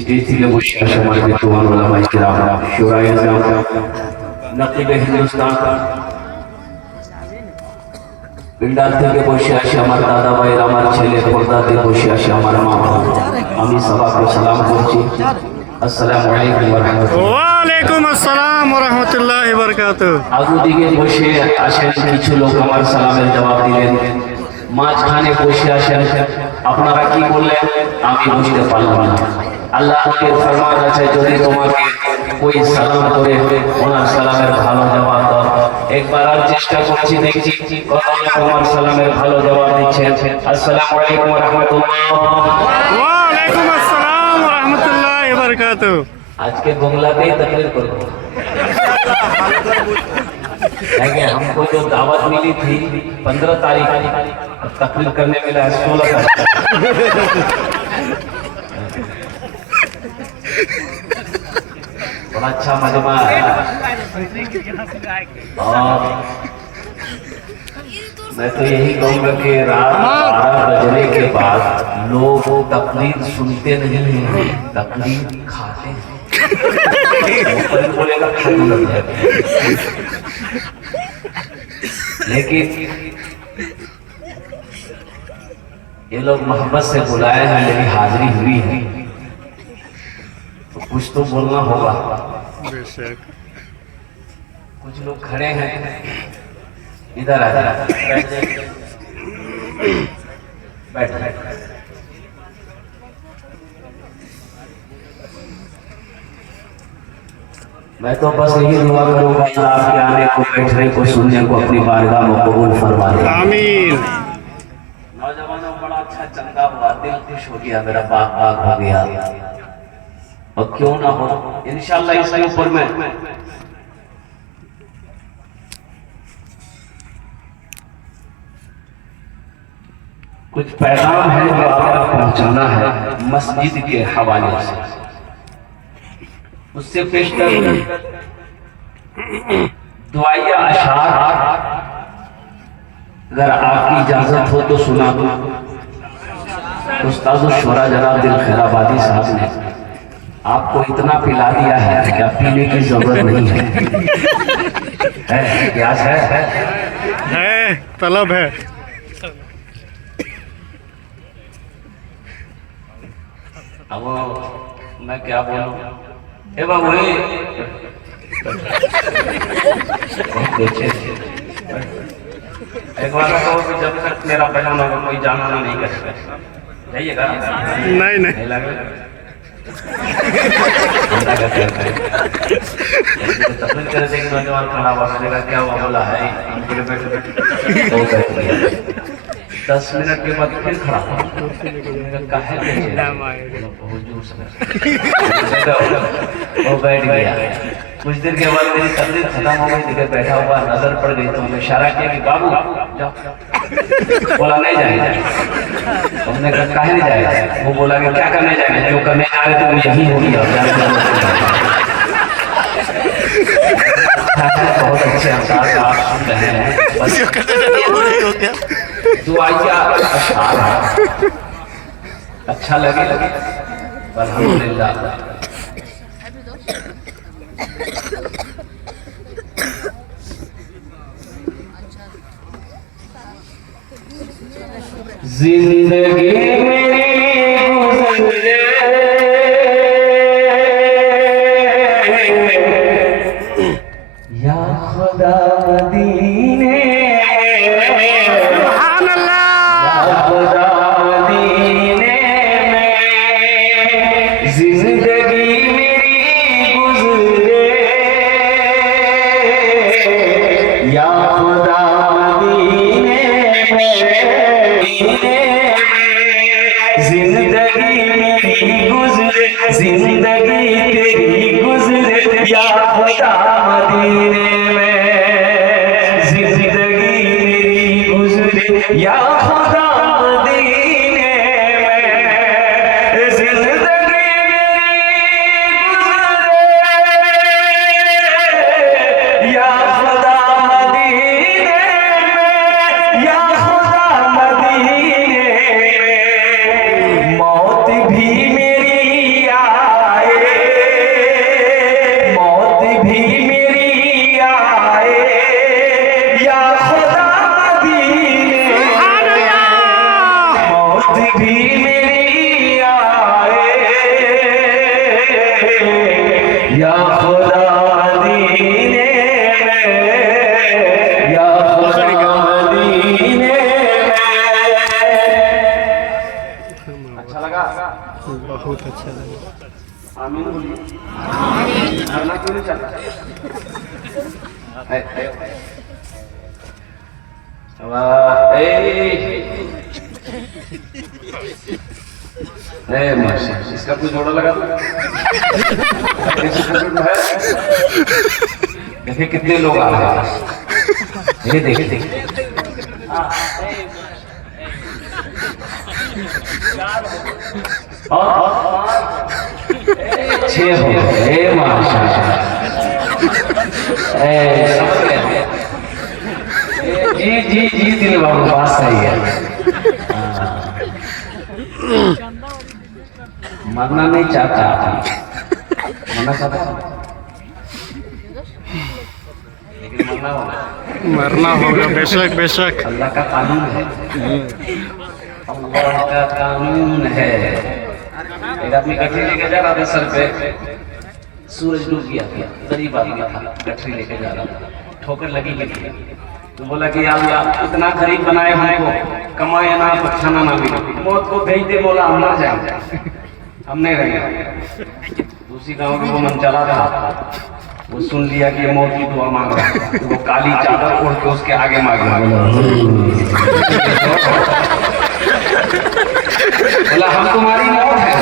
Stage থেকে বসে আসা আমার বিদ্বান ওলামায়ে কিরাম শুরায়ে আযম নকিবে হিন্দুস্তান পিন্ডার থেকে বসে আসে আমার দাদা ভাইয়ের আমার ছেলে পর্দাতে বসে আসে আমার মা আমি সবাইকে সালাম করছি আসসালামু আলাইকুম ওয়া রাহমাতুল্লাহ ওয়া আলাইকুম আসসালাম ওয়া রাহমাতুল্লাহি ওয়া বারাকাতুহু আগুদিকে বসে আসেন কিছু লোক আমার সালামের জবাব দিলেন মাঝখানে বসে আসেন আপনারা কি বললেন আমি বুঝতে পারলাম না আল্লাহর ফরমান আছে যদি তোমাকে कोई সালাম করে ওনার সালামের ভালো জবাব দাও একবার আর চেষ্টা করছি দেখছি কত লোক আমার সালামের ভালো জবাব দিচ্ছেন আসসালামু আলাইকুম ওয়া রাহমাতুল্লাহ ওয়া আলাইকুম আসসালাম ওয়া রাহমাতুল্লাহি ওয়া বারাকাতুহু আজকে বাংলাতেই तकरीर করব देखिए हमको जो दावत मिली थी 15 तारीख अब तकरीर करने मिला है 16 तारीख बड़ा अच्छा मजमा है और मैं तो यही कहूँगा कि रात 12 बजने के बाद लोग तकरीर सुनते नहीं हैं तकरीर खाते हैं बोलेगा खाने लग जाएगा लेकिन ये लोग मोहब्बत से बुलाए हैं लेकिन हाजिरी हुई है तो कुछ तो बोलना होगा कुछ लोग खड़े हैं इधर आ बैठ मैं तो बस यही दुआ करूंगा अल्लाह आपके आने को बैठने को सुनने को अपनी बारगाह में कबूल फरमा दे आमीन नौजवानों बड़ा अच्छा चंगा हुआ दिल खुश हो गया मेरा बाग बाग हो गया और क्यों ना हो इंशाल्लाह इसके ऊपर में कुछ पैगाम है जो आपको पहुंचाना है मस्जिद के हवाले से उससे पेश कर दुआया अशार अगर आपकी इजाजत हो तो सुना दो उस्ताद शुरा जनाब दिल खैराबादी साहब ने आपको इतना पिला दिया है कि अब पीने की जरूरत नहीं है प्यास है तलब है अब मैं क्या बोलूं ए बाबू एक बार तो जब तक मेरा बयान होगा कोई जाना नहीं करेगा जाइएगा नहीं नहीं लगे तकलीफ करे थे नौजवान खड़ा हुआ मैंने क्या हुआ बोला है 10 मिनट के बाद फिर खड़ा वो बैठ गया कुछ देर के बाद मेरी तकलीफ खत्म हो गई जगह बैठा हुआ नजर पड़ गई तो मैं इशारा किया कि बाबू जाओ बोला नहीं जाएगा हमने कहा काहे नहीं जाएगा वो बोला कि क्या करने जाएगा जो करने जा रहे थे वो यही हो गया बहुत अच्छे अंदाज का आप सुन रहे हैं। दुआइया अशार है, अच्छा लगे अल्हम्दुलिल्लाह। जिंदगी मेरी गुजरे या खुदा मदीने, सुभान अल्लाह, या खुदा मदीने में जिंदगी मेरी गुजरे, या खुदा मदीने में जिंदगी मेरी गुजरे, जिंदगी तेरी गुजरे या खुदा मदीने में, जिंदगी मेरी गुजरे या खुदा मदीने में, जिंदगी मेरी गुजरे या खुदा मदीने में, या खुदा मदीने में, मौत भी मेरी आए, मौत भी मेरी आए या खुदा मदीने, मौत भी मेरी आए या खुदा मदीने में, या खुदा मदीने में। अच्छा लगा? बहुत अच्छा लगा। आमीन बोलिए। करना क्यों नहीं चाहता? माशाल्लाह, इसका कोई जोड़ा लगा था? देखिए कितने लोग आ रहे हैं, ये देखिए देखिए छह हो गए। माशाल्लाह, समझ गए? जी जी जी, दिल बाबू बात सही है। मरना नहीं चाहता, मरना चाहता लेकिन मरना होगा, मरना होगा, बेशक बेशक। अल्लाह का कानून है, अल्लाह का कानून है। एक आदमी गठरी लेके जा रहा था सर पे, सूरज डूब गया था, गरीब आदमी था, गठरी लेके जा रहा था, ठोकर लगी लगी तो बोला कि यार इतना गरीब बनाए हमको, कमाए ना तो खाना ना मिले, मौत को भेज दे, बोला हम मर जाएंगे, हम नहीं रहेंगे। दूसरी गांव में वो मन चला था, वो सुन लिया कि ये मौत की दुआ मांग रहा है, तो वो काली चादर ओढ़ के उसके आगे मांगा, बोला हम तुम्हारी मौत है,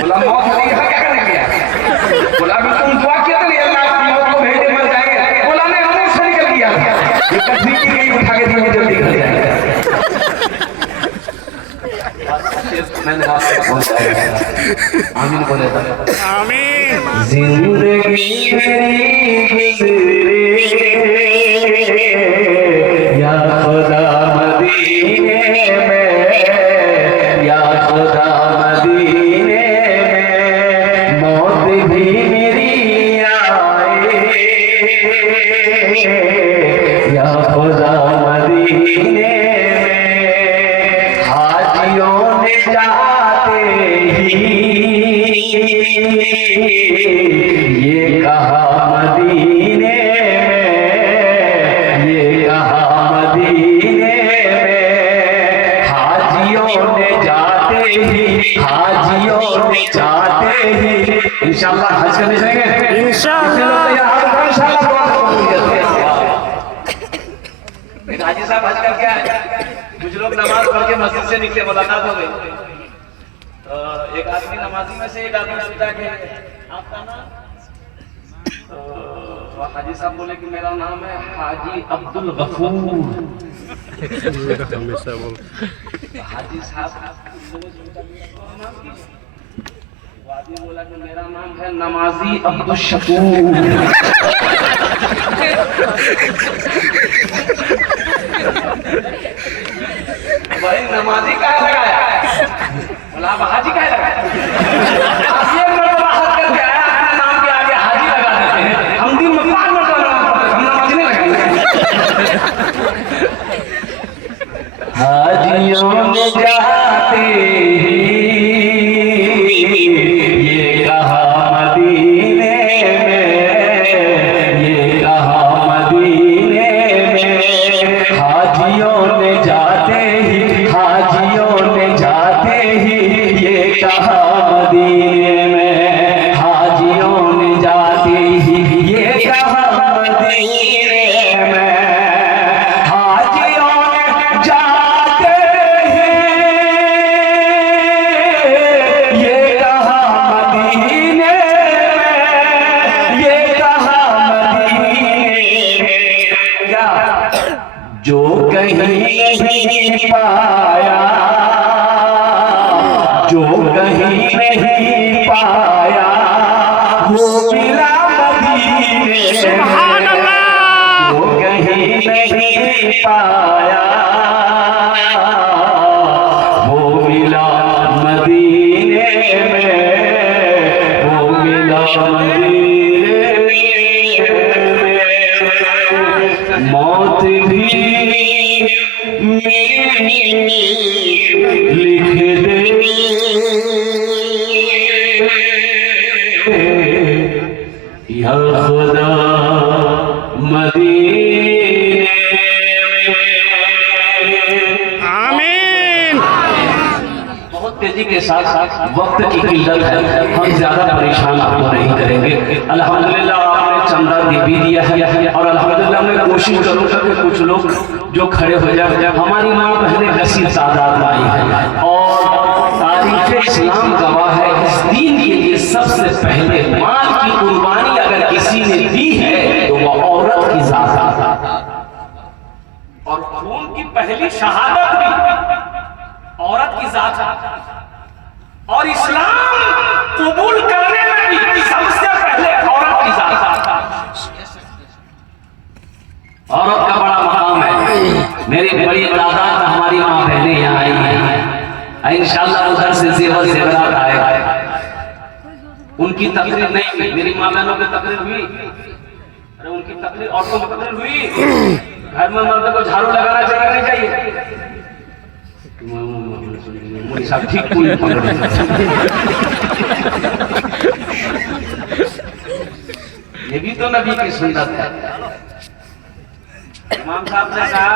बोला मौत होती है क्या करेंगे, बोला अभी तुम दुआ किया था नहीं अल्लाह मौत को भेज दे मर जाएंगे, बोला नहीं हमने उससे निकल गया, ये कठरी की गई उठा के दी जल्दी निकल जाएंगे। मैंने आपसे पहुंचाया, आमीन बोले था। आमीन। जिंदगी मेरी गुजरे या खुदा मदीने में, या खुदा मदीने में, मौत भी मेरी आए या खुदा मदीने में, हाजियों ने जाते ही ये कहा मदीने में, ये कहा मदीने में, हाजियों ने जाते ही, हाजियों ने जाते ही, इंशाअल्लाह हज करने जाएंगे इंशाअल्लाह। हाजी साहब हज कर क्या है, कुछ लोग नमाज पढ़ के मस्जिद से निकले, मुलाकात हो गई, एक आदमी नमाजी में से एक आदमी पूछा कि आपका नाम, तो हाजी साहब बोले कि मेरा नाम है हाजी अब्दुल गफूर। हाजी साहब आदमी बोला कि मेरा नाम है नमाजी अब्दुल शकूर। भाई नमाजी का लगाया, बोला आप हाजी का लगाया। आप ये मर्तबा हद करके आया, अपने नाम के आगे हाजी लगा देते हैं। हम दिन में 5 मर्तबा हम नमाजी नहीं लगाएंगे। हाजियों में जाते जो कहीं नहीं पाया, जो कहीं नहीं पाया वो मिला मदीने। सुभान अल्लाह। जो कहीं नहीं पाया वो मिला मदीने में, वो मिला मदीने में। मौत भी लिख दे या खुदा मदीने में। आमीन। बहुत तेजी के साथ वक्त की किल्लत है, हम ज्यादा परेशान आपको नहीं करेंगे। अल्हम्दुलिल्लाह आपने चंदा दे भी दिया है और अल्हम्दुलिल्लाह मैं कोशिश करूंगा कि कुछ लोग जो खड़े हो जाए। हमारी माँ बहने कसीर तादाद में आई है और तारीख इस्लाम गवाह है, इस दीन के लिए सबसे पहले माल की कुर्बानी अगर किसी ने दी है तो वो औरत की जात और खून की पहली शहादत भी औरत की जात और इस्लाम कबूल करने में भी सबसे पहले औरत की जात। औरत का बड़ा मकाम है। मेरी बड़ी तादाद में हमारी माँ बहनें यहाँ आई हैं, इंशाअल्लाह उधर से जेवर जेवरात आएगा। उनकी तकरीर नहीं हुई, मेरी माँ बहनों की तकरीर हुई। अरे उनकी तकरीर, औरतों की तकरीर हुई। घर में मर्द को झाड़ू लगाना चाहिए नहीं चाहिए? साहब ठीक कोई ये भी तो नबी की सुन्नत है। इमाम साहब ने कहा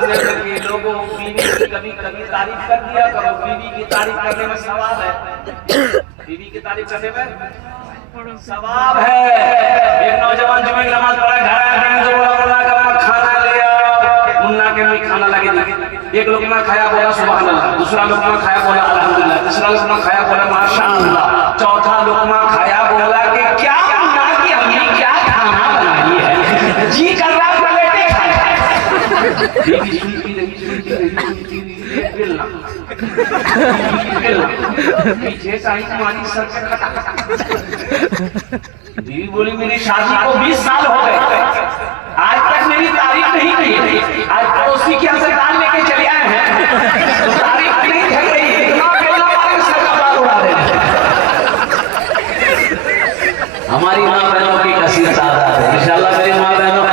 कि लोगों बीवी की कभी कभी तारीफ कर दिया करो, बीवी की तारीफ करने में सवाब है। बीवी की तारीफ करने में सवाब है। एक नौजवान जुमे की नमाज पढ़ा, घर आया तो बोला खाना ले आओ। मुन्ना के लिए खाना लगे, एक लोकमा खाया बोला सुभान अल्लाह, दूसरा लोकमा खाया बोला अल्हम्दुलिल्लाह, तीसरा लोकमा खाया बोला माशाअल्लाह, चौथा लोकमा खाया बोला कि क्या मुन्ना की हमने क्या खाना बनाई है, जी कर रहा प्लेटें खाए। पीछे साई तुम्हारी सर पे खटा। बीवी बोली मेरी शादी को 20 साल हो गए, आज तक मेरी तारीफ नहीं की। आज पड़ोसी के हमसे दान लेके चले आए हैं तो तारीफ नहीं कर रही है, सर का बाल उड़ा दे। हमारी माँ बहनों की कसीर तादाद है। इंशाअल्लाह मेरी माँ बहनों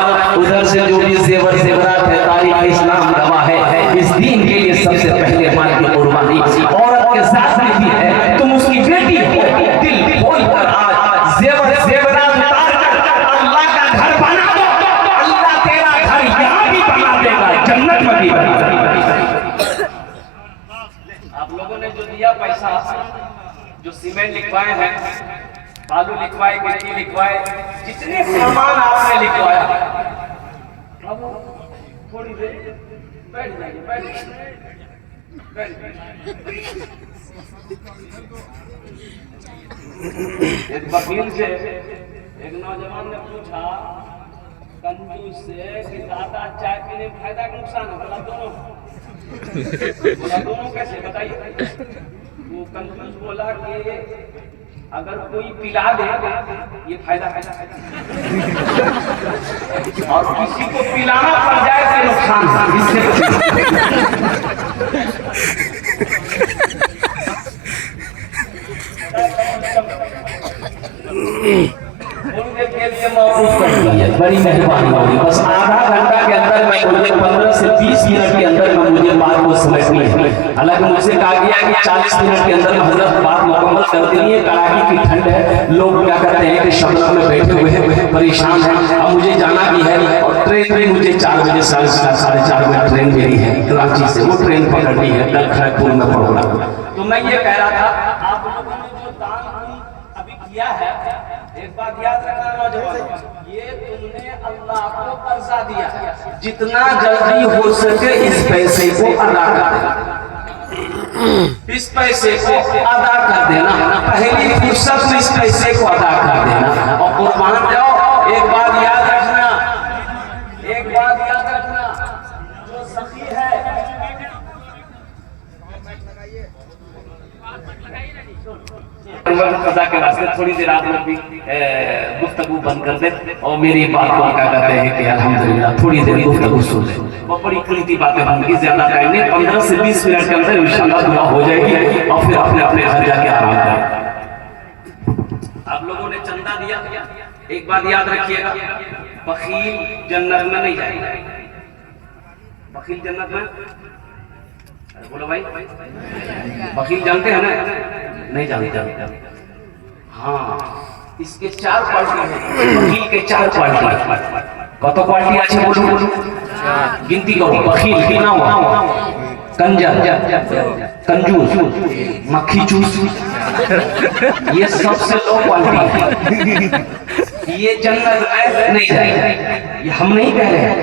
उधर से जो भी जेवर जेवरात है, तारीख इस्लाम गवाह है, इस दीन के लिए सबसे पहले माल की कुर्बानी औरत के साथ में भी है। तुम उसकी बेटी हो, दिल खोल कर आज जेवर जेवरात उतार कर अल्लाह का घर बना दो, अल्लाह तेरा घर यहाँ भी बना देगा, जन्नत में भी बना देगा। आप लोगों ने जो दिया पैसा, जो सीमेंट लिखवाए हैं, बालू लिखवाए, गिट्टी लिखवाए, जितने सामान आपने लिखवाया, अब थोड़ी देर बैठ जाइए, बैठ एक वकील से एक नौजवान ने पूछा कंजूस से कि दादा चाय पीने में फायदा कि नुकसान है? बोला दोनों। बोला दोनों कैसे बताइए? वो कंजूस बोला कि अगर कोई पिला दे ये फायदा है, और किसी को पिलाना पड़ जाए तो नुकसान है। बड़ी मेहरबानी होगी, बस आधा घंटा के अंदर में मुझे 15 से 20 मिनट के अंदर में मुझे बात को समझनी है। हालांकि मुझसे कहा गया कि 40 मिनट के अंदर में हजरत बात मुकम्मल कर देनी है। कड़ाकी की ठंड है, लोग क्या करते हैं कि शमला में बैठे हुए हैं, परेशान हैं। अब मुझे जाना भी है और ट्रेन में मुझे 4 बजे 4:30 बजे ट्रेन मेरी है कराची से, वो ट्रेन पकड़नी है, कल खड़गपुर में प्रोग्राम। तो मैं ये कह रहा था, आप लोगों ने जो दान अभी किया है, एक बात याद रखना नौजवान, ये तुमने अल्लाह को कर्जा दिया, जितना जल्दी हो सके इस पैसे को अदा कर देना, इस पैसे को अदा कर देना, पहली फुर्सत में इस पैसे को अदा कर देना और कुर्बान जाओ। एक बात याद रखना, एक बात याद रखना, जो सखी है कदा के वास्ते थोड़ी देर आप लोग भी गुफ्तगू बंद कर दे और मेरी बात को क्या कहते हैं कि अल्हम्दुलिल्लाह थोड़ी देर गुफ्तगू सुन ले। वो बड़ी कीमती बातें होंगी, ज्यादा टाइम नहीं, 15 से 20 मिनट के अंदर इंशाअल्लाह दुआ हो जाएगी और फिर अपने अपने घर जाके आराम करें। आप लोगों ने चंदा दिया, एक बात याद रखिएगा, बखील जन्नत में नहीं जाएगा। बखील जन्नत में, बोलो भाई, बखील जानते हैं ना? नहीं जानते। हाँ, इसके 4 क्वालिटी हैं, बखील के 4 क्वालिटी। कत क्वालिटी আছে बोलो, गिनती करो। बखील की ना हुआ, कंजर, कंजूस, मक्खी चूस, ये सबसे लो क्वालिटी, ये जन्नत में नहीं जाएगा। ये हम नहीं कह रहे हैं,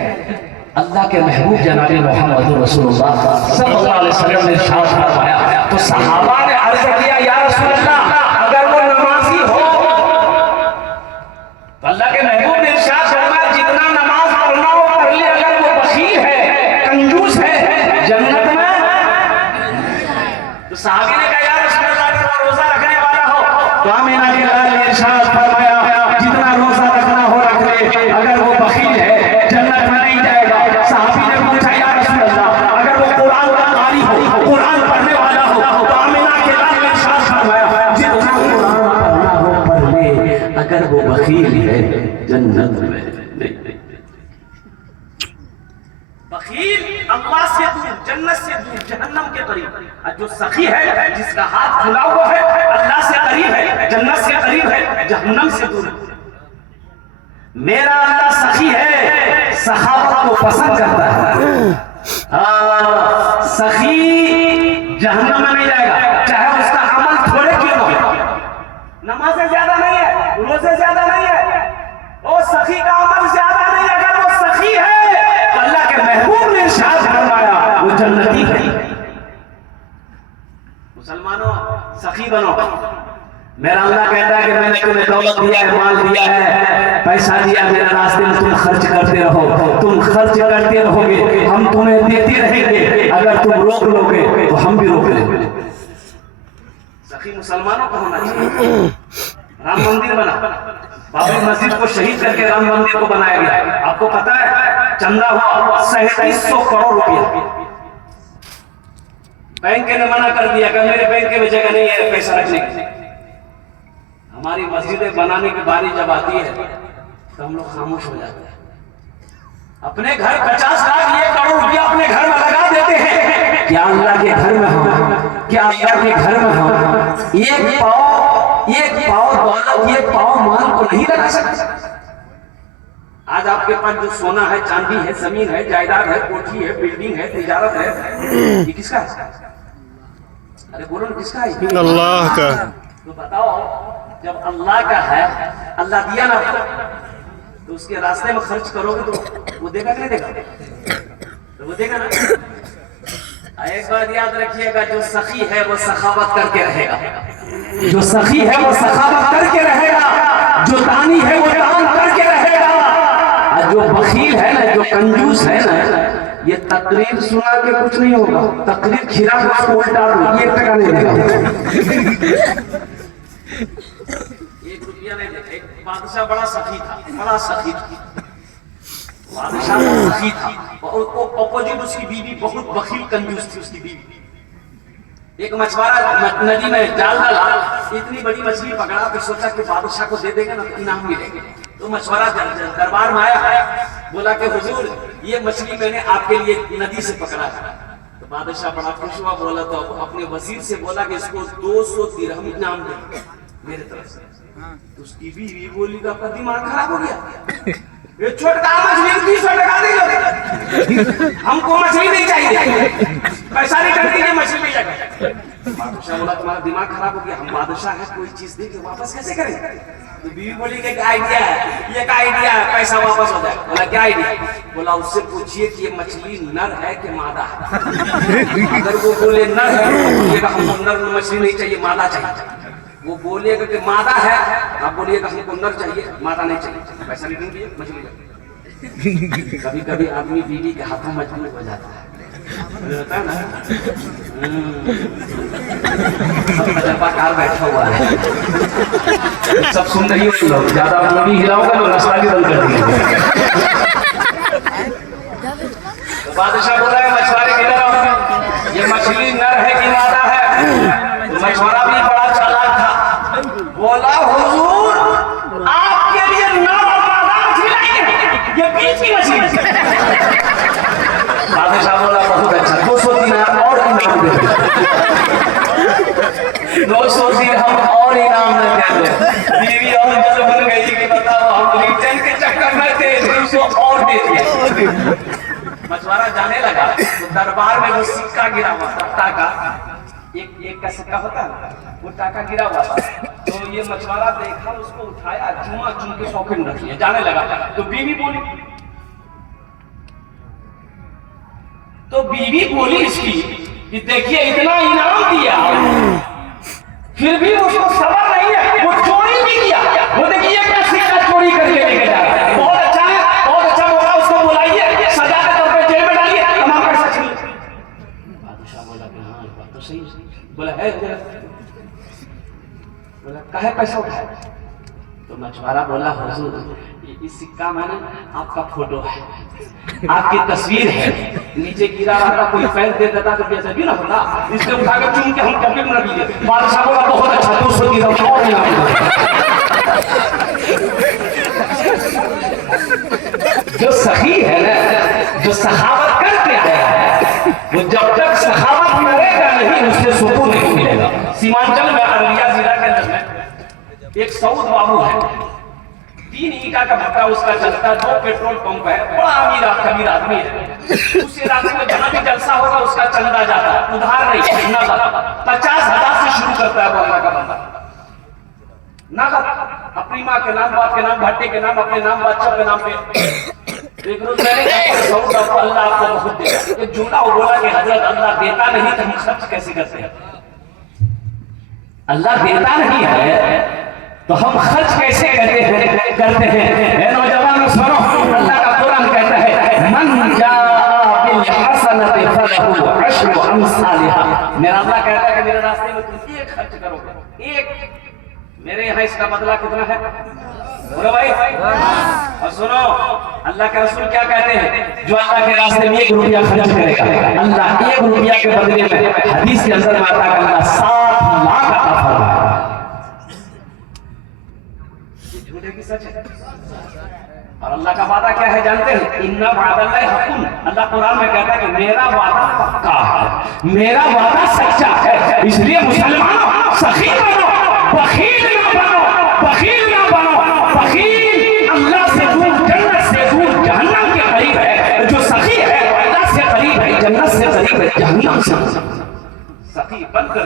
अल्लाह के महबूब जनाब मोहम्मद रसूलुल्लाह सल्लल्लाहु अलैहि वसल्लम ने इरशाद फरमाया। तो सहाबा ने अर्ज किया, या रसूल अल्लाह, अगर वो नमाजी हो, तो अल्लाह के महबूब ने इरशाद फरमाया, जितना नमाज पढ़ना हो पढ़ ले, अगर वो बखील है, कंजूस है, जन्नत में। तो सहाबी ने कहा, या रसूल अल्लाह, अगर वो रोजा रखने वाला हो, तो आमिना के लाल ने इरशाद फरमाया, जितना रोजा रखना हो रख ले, अगर वो बखील है, जन्नत में नहीं जाएगा। सहाबी ने पूछा, या रसूल अल्लाह, अगर वो कुरान का कारी हो, कुरान पढ़ने वाला हो, तो आमिना के लाल ने इरशाद फरमाया, जितना कुरान पढ़ना हो पढ़ ले, अगर वो बखील है, जन्नत में नहीं। बखील अल्लाह से दूर, जन्नत से दूर, जहन्नम के करीब। और जो सखी है, जिसका हाथ खुला हुआ है, अल्लाह से करीब है, जन्नत से करीब है, जहन्नम से दूर। मेरा अल्लाह सखी है, सहाबा को पसंद करता है। सखी जहन्नम में नहीं जाएगा, चाहे उसका अमल थोड़े क्यों ना हो। नमाज़ें ज्यादा नहीं है, रोजे ज्यादा नहीं है, वो सखी का अमल ज्यादा नहीं है, अगर वो सखी है, तो अल्लाह के महबूब ने इरशाद फरमाया, वो जन्नती है। मुसलमानों, सखी बनो। मेरा अल्लाह कहता है कि मैंने तुम्हें दौलत दिया है, माल दिया है, पैसा दिया, मेरे रास्ते में तुम खर्च करते रहो, तुम खर्च करते रहोगे, हम तुम्हें देते रहेंगे। अगर तुम रोक लोगे तो हम भी रोक लेंगे। सखी मुसलमानों को होना चाहिए। राम मंदिर बना, बाबरी मस्जिद को शहीद करके राम मंदिर को बनाया गया। आपको पता है चंदा हुआ 3700 करोड़ रुपया। बैंक ने मना कर दिया कि मेरे बैंक में जगह नहीं है पैसा रखने की। हमारी मस्जिदें बनाने की बारी जब आती है तो हम लोग खामोश हो जाते हैं। अपने घर 50 लाख 1 करोड़ रुपया अपने घर में लगा देते हैं। क्या अल्लाह के घर में हम, क्या अल्लाह के घर में हम एक पाव दौलत, एक पाव माल को नहीं लगा सकते? आज आपके पास जो सोना है, चांदी है, जमीन है, जायदाद है, कोठी है, बिल्डिंग है, तिजारत है, ये किसका है? अरे बोलो किसका है? अल्लाह का। तो बताओ, जब अल्लाह का है, अल्लाह दिया ना, तो उसके रास्ते में खर्च करोगे तो वो देगा कि नहीं देगा? तो वो देगा ना। एक बात याद रखिएगा, जो सखी है वो सखावत करके रहेगा, जो सखी है वो सखावत करके रहेगा, जो दानी है वो दान करके रहेगा। और जो बखील है ना, जो कंजूस है ना, ये तकरीर सुना के कुछ नहीं होगा। तकरीर खिरा को उल्टा दो, 1 टका नहीं देगा। दुनिया नहीं देखा। एक बादशाह बड़ा सखी था, बड़ा सखी था, बादशाह बड़ा सखी था, और अपोजिट उसकी बीवी बहुत बखील कंजूस थी। उसकी बीवी एक मछुआरा नदी में जाल डाला, इतनी बड़ी मछली पकड़ा, फिर सोचा कि बादशाह को दे देंगे ना तो इनाम मिलेगा। तो मछुआरा दरबार में आया, बोला कि हुजूर ये मछली मैंने आपके लिए नदी से पकड़ा था। तो बादशाह बड़ा खुश हुआ, बोला तो अपने वजीर से बोला कि इसको 200 दिरहम इनाम दे मेरे तरफ से। तो उसकी बीवी बोली कि आपका दिमाग खराब हो गया, ये छोटा मछली 200 टका दे दो, हमको मछली नहीं चाहिए, पैसा नहीं करती है मछली मिल जाएगा। बादशाह बोला तुम्हारा दिमाग खराब हो गया, हम बादशाह है, कोई चीज दे के वापस कैसे करें? तो बीवी बोली कि आइडिया है, ये का आइडिया है, पैसा वापस हो जाएगा। बोला क्या आइडिया? बोला उससे पूछिए कि ये मछली नर है कि मादा है। अगर वो बोले नर है तो बोलिएगा हमको नर मछली नहीं चाहिए, मादा चाहिए। वो बोलेगा कि मादा है, आप बोलिएगा हमको नर चाहिए, मादा नहीं चाहिए, पैसा नहीं देंगे मछली। कभी कभी आदमी बीवी के हाथों मजबूर हो जाता है, होता है ना। तजर्बाकार बैठा हुआ है, सब सुन रही हो लोग, ज्यादा मूवी हिलाओगे तो रास्ता भी बंद कर दिया। बादशाह बोला है मछुआरे किधर आओ, ये मछली नर है कि मादा है? मछुआरा भी बड़ा चालाक था, बोला हुजूर आपके लिए नर और मादा मछली लाई है, ये बीच की मछली। बादशाह बोला बहुत अच्छा, 200 दिनार और इनाम दे, 200 दिरहम और इनाम में दे दो। बीवी और जल बन गई कि बताओ हम रिटर्न के चक्कर में थे, 200 और दे दिया। मछुआरा जाने लगा तो दरबार में वो सिक्का गिरा हुआ था, टाका, एक का सिक्का होता है, वो टाका गिरा हुआ था। तो ये मछुआरा देखा, उसको उठाया, चूमा चूम के पॉकेट में रख लिया, जाने लगा। तो बीवी बोली इसकी कि देखिए इतना इनाम दिया, फिर भी उसको सबर नहीं है, वो चोरी भी किया। वो देखिए क्या सिक्का चोरी करके लेके जा रहा है, बहुत अच्छा है, बहुत अच्छा होगा, उसको बुलाइए, सजा के तौर पे जेल में डालिए, तमाम पैसा छीन। बादशाह बोला कि हाँ ये बात तो सही है। बोला है, बोला काहे पैसा उठाया? तो मछुआरा बोला हुजूर इस सिक्का में आपका फोटो है, आपकी तस्वीर है, नीचे गिरा रहा, कोई फैल दे देता तो बेइज्जती ना होता, इसलिए उठा के चुन के हम पॉकेट में रख लिए। बादशाह बोला बहुत अच्छा, 200 दिरहम और इनाम। जो सखी है ना, जो सखावत करके आया है, वो जब तक सखावत करेगा नहीं उससे सुकून नहीं मिलेगा। सीमांचल में अररिया जिला के अंदर में एक सऊद बाबू है, 3 ईंटा का भट्टा उसका चलता, 2 पेट्रोल पंप है, बड़ा अमीर कबीर आदमी है। उस इलाके में जहां भी जलसा होगा उसका चंदा जाता है, उधार नहीं, नगद 50,000 से शुरू करता है वो अल्लाह का बंदा, नगद, अपनी माँ के नाम, बाप के नाम, भट्टे के नाम, अपने नाम, बच्चों के नाम पे। एक रोज मैंने अल्लाह आपको बहुत देगा, एक झूठा वो बोला कि हजरत अल्लाह देता नहीं तो हम खर्च कैसे करते हैं? अल्लाह देता नहीं है तो हम खर्च कैसे करते हैं? नौजवानों सुनो, अल्लाह का कुरान कहता है मन जाअ बिल हसनति फलहु अशरु अमसालिहा। मेरा अल्लाह कहता है कि मेरे रास्ते में तुम एक खर्च करोगे, एक, मेरे यहाँ इसका बदला कितना है? बोलो भाई। और सुनो अल्लाह के रसूल क्या कहते हैं, जो अल्लाह के रास्ते में 1 रुपया खर्च करेगा, अल्लाह 1 रुपया के बदले में, हदीस के अंदर आता है अल्लाह 7 लाख अता फरमाएगा। सच है। और अल्लाह का वादा क्या है जानते हैं? इन्ना वादा हकुन, अल्लाह कुरान में कहता है कि मेरा वादा पक्का है, मेरा वादा सच्चा है। इसलिए मुसलमानों सखी बनो, बखील ना बनो, बखील ना बनो। बखील अल्लाह से दूर, जन्नत से दूर, जहन्नम के करीब है। जो सखी है अल्लाह से करीब है, जन्नत से करीब है, जहन्नम से। सखी बनकर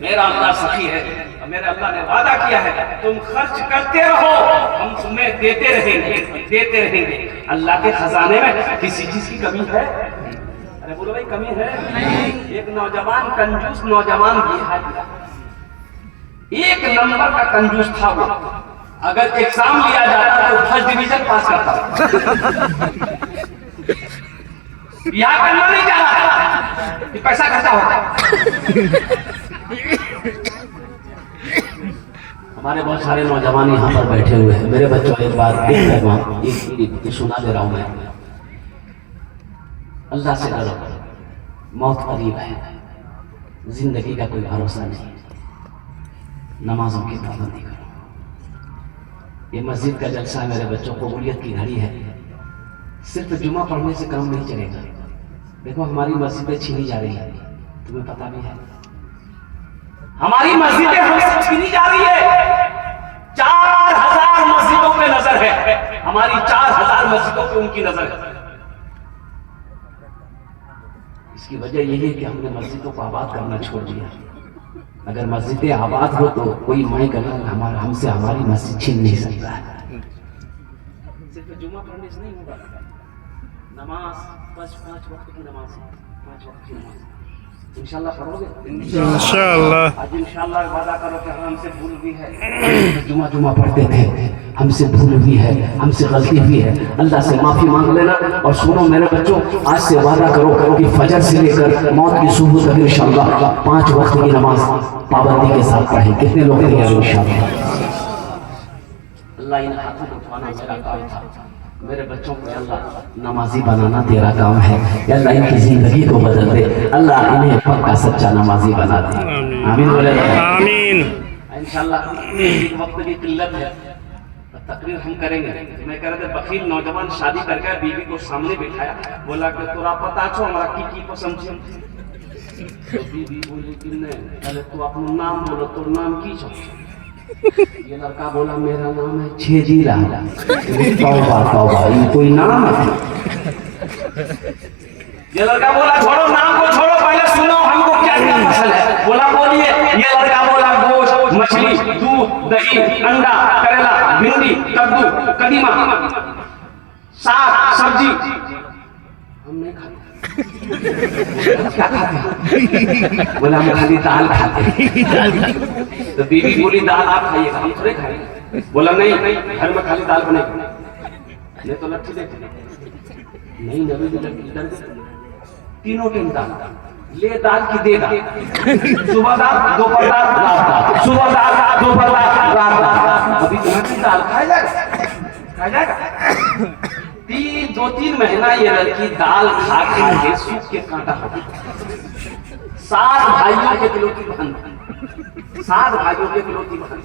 मेरा अल्लाह सखी है, मेरे अल्लाह ने वादा किया है तुम खर्च करते रहो, हम तुम्हें देते रहेंगे, देते रहेंगे। अल्लाह के खजाने में किसी चीज की कमी है? अरे बोलो भाई कमी है? एक नौजवान कंजूस नौजवान बिहार, 1 नंबर का कंजूस था वो, अगर एग्जाम लिया जाता तो फर्स्ट डिवीजन पास करता। बिहार करना नहीं चाह रहा कि पैसा खर्चा होता। हमारे बहुत सारे नौजवान यहाँ पर बैठे हुए हैं। मेरे बच्चों एक बात एक सुना दे रहा हूँ मैं। अल्लाह से डरो, मौत करीब है, जिंदगी का कोई भरोसा नहीं। नमाजों की पाबंदी करो। ये मस्जिद का जलसा है मेरे बच्चों, कबूलियत की घड़ी है। सिर्फ जुमा पढ़ने से काम नहीं चलेगा। देखो हमारी मस्जिदें छीनी जा रही है, तुम्हें पता भी है। हमारी मस्जिदें हमसे छीनी जा रही है। 4000 मस्जिदों पे नजर है, हमारी 4000 मस्जिदों पे उनकी नजर है। इसकी वजह यही है कि हमने मस्जिदों को आबाद करना छोड़ दिया। अगर मस्जिदें आबाद हो तो कोई माई गलत हमसे हमारी मस्जिद छीन नहीं सकता है। सिर्फ जुमा पढ़ने से नहीं होगा। नमाज बस 5 वक्त की नमाज है, 5 वक्त की नमाज इंशाल्लाह पढ़ोगे। इंशाल्लाह आज इंशाल्लाह वादा करो कि हमसे भूल भी है। जुमा पढ़ते थे, हमसे भूल भी है, हमसे गलती भी है। अल्लाह से माफी मांग लेना। और सुनो मेरे बच्चों, आज से वादा करो कि फजर से लेकर मौत की सुबह तक इंशाल्लाह 5 वक्त की नमाज पाबंदी के साथ पढ़े। कितने लोग तैयार इंशाल्लाह? अल्लाह इन हाथों को उठाना मेरा काम था। मेरे बच्चों को अल्लाह नमाजी बनाना तेरा काम है। अल्लाह इनकी जिंदगी को बदल दे। अल्लाह इन्हें पक्का सच्चा नमाजी बना दे। आमीन बोले आमीन। इंशाल्लाह एक वक्त की किल्लत है, तकरीर हम करेंगे। मैं कह रहे थे बखील नौजवान शादी करके बीवी को सामने बिठाया, बोला कि तोरा पता छो हमरा की पसंद छे। तो बीवी बोली कि नहीं, पहले तू अपना नाम बोलो, तोर नाम की छो? ये लड़का बोला मेरा नाम है छेदीला। तौबा तौबा, ये कोई नाम है? ये लड़का बोला छोड़ो नाम को, छोड़ो पहले सुनो हमको क्या क्या पसंद है। बोला बोलिए। ये लड़का बोला गोश्त, मछली, दूध, दही, अंडा, करेला, भिंडी, कद्दू, कदीमा, साग, सब्जी। हम नहीं खाते। क्या खाते? बोला हम खाली दाल खाते। तो बीवी बोली दाल आप खाइएगा, हम थोड़े खाएंगे। बोला नहीं, घर में खाली दाल बनेगी। ये तो लट्ठी देते नहीं, नबी भी लट्ठी डर गए। तीनों टाइम दाल ले, दाल की दे दाल, सुबह दाल, दोपहर दाल, रात दाल, सुबह दाल, दोपहर दाल, रात दाल। अभी तुम्हारी दाल खाया जाएगा। 2-3 महीना ये लड़की दाल खा के सूख के कांटा हो गई। 7 भाइयों के इकलौती बहन, 7 भाइयों के इकलौती बहन,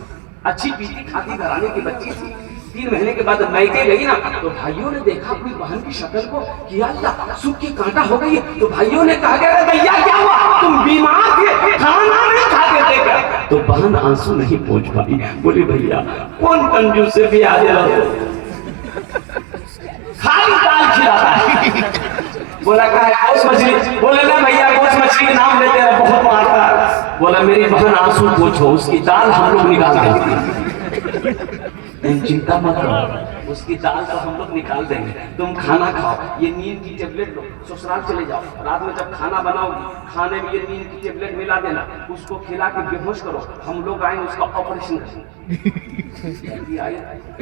अच्छी पीती खाती घराने की बच्ची थी। 3 महीने के बाद मैके गई ना, तो भाइयों ने देखा अपनी बहन की शक्ल को कि अल्लाह सूख की कांटा हो गई है। तो भाइयों ने कहा अरे भैया क्या हुआ, तुम बीमार थे, खाना नहीं खाते थे क्या? तो बहन आंसू नहीं पोंछ पाई, बोली भैया कौन कंजूस से भी आ जाए, खाली दाल खिलाता है। बोला कहा गोश्त मछली? बोले ना भैया गोश्त मछली के नाम लेते हैं, बहुत मारता है। बोला मेरी बहन आंसू पोंछो, उसकी दाल हम लोग निकाल देंगे। चिंता मत करो, उसकी दाल तो हम लोग निकाल देंगे। तुम खाना खाओ, ये नींद की टेबलेट लो, ससुराल चले जाओ। रात में जब खाना बनाओगी, खाने में ये नींद की टेबलेट मिला देना, उसको खिला के बेहोश करो। हम लोग आए उसका ऑपरेशन करेंगे। आई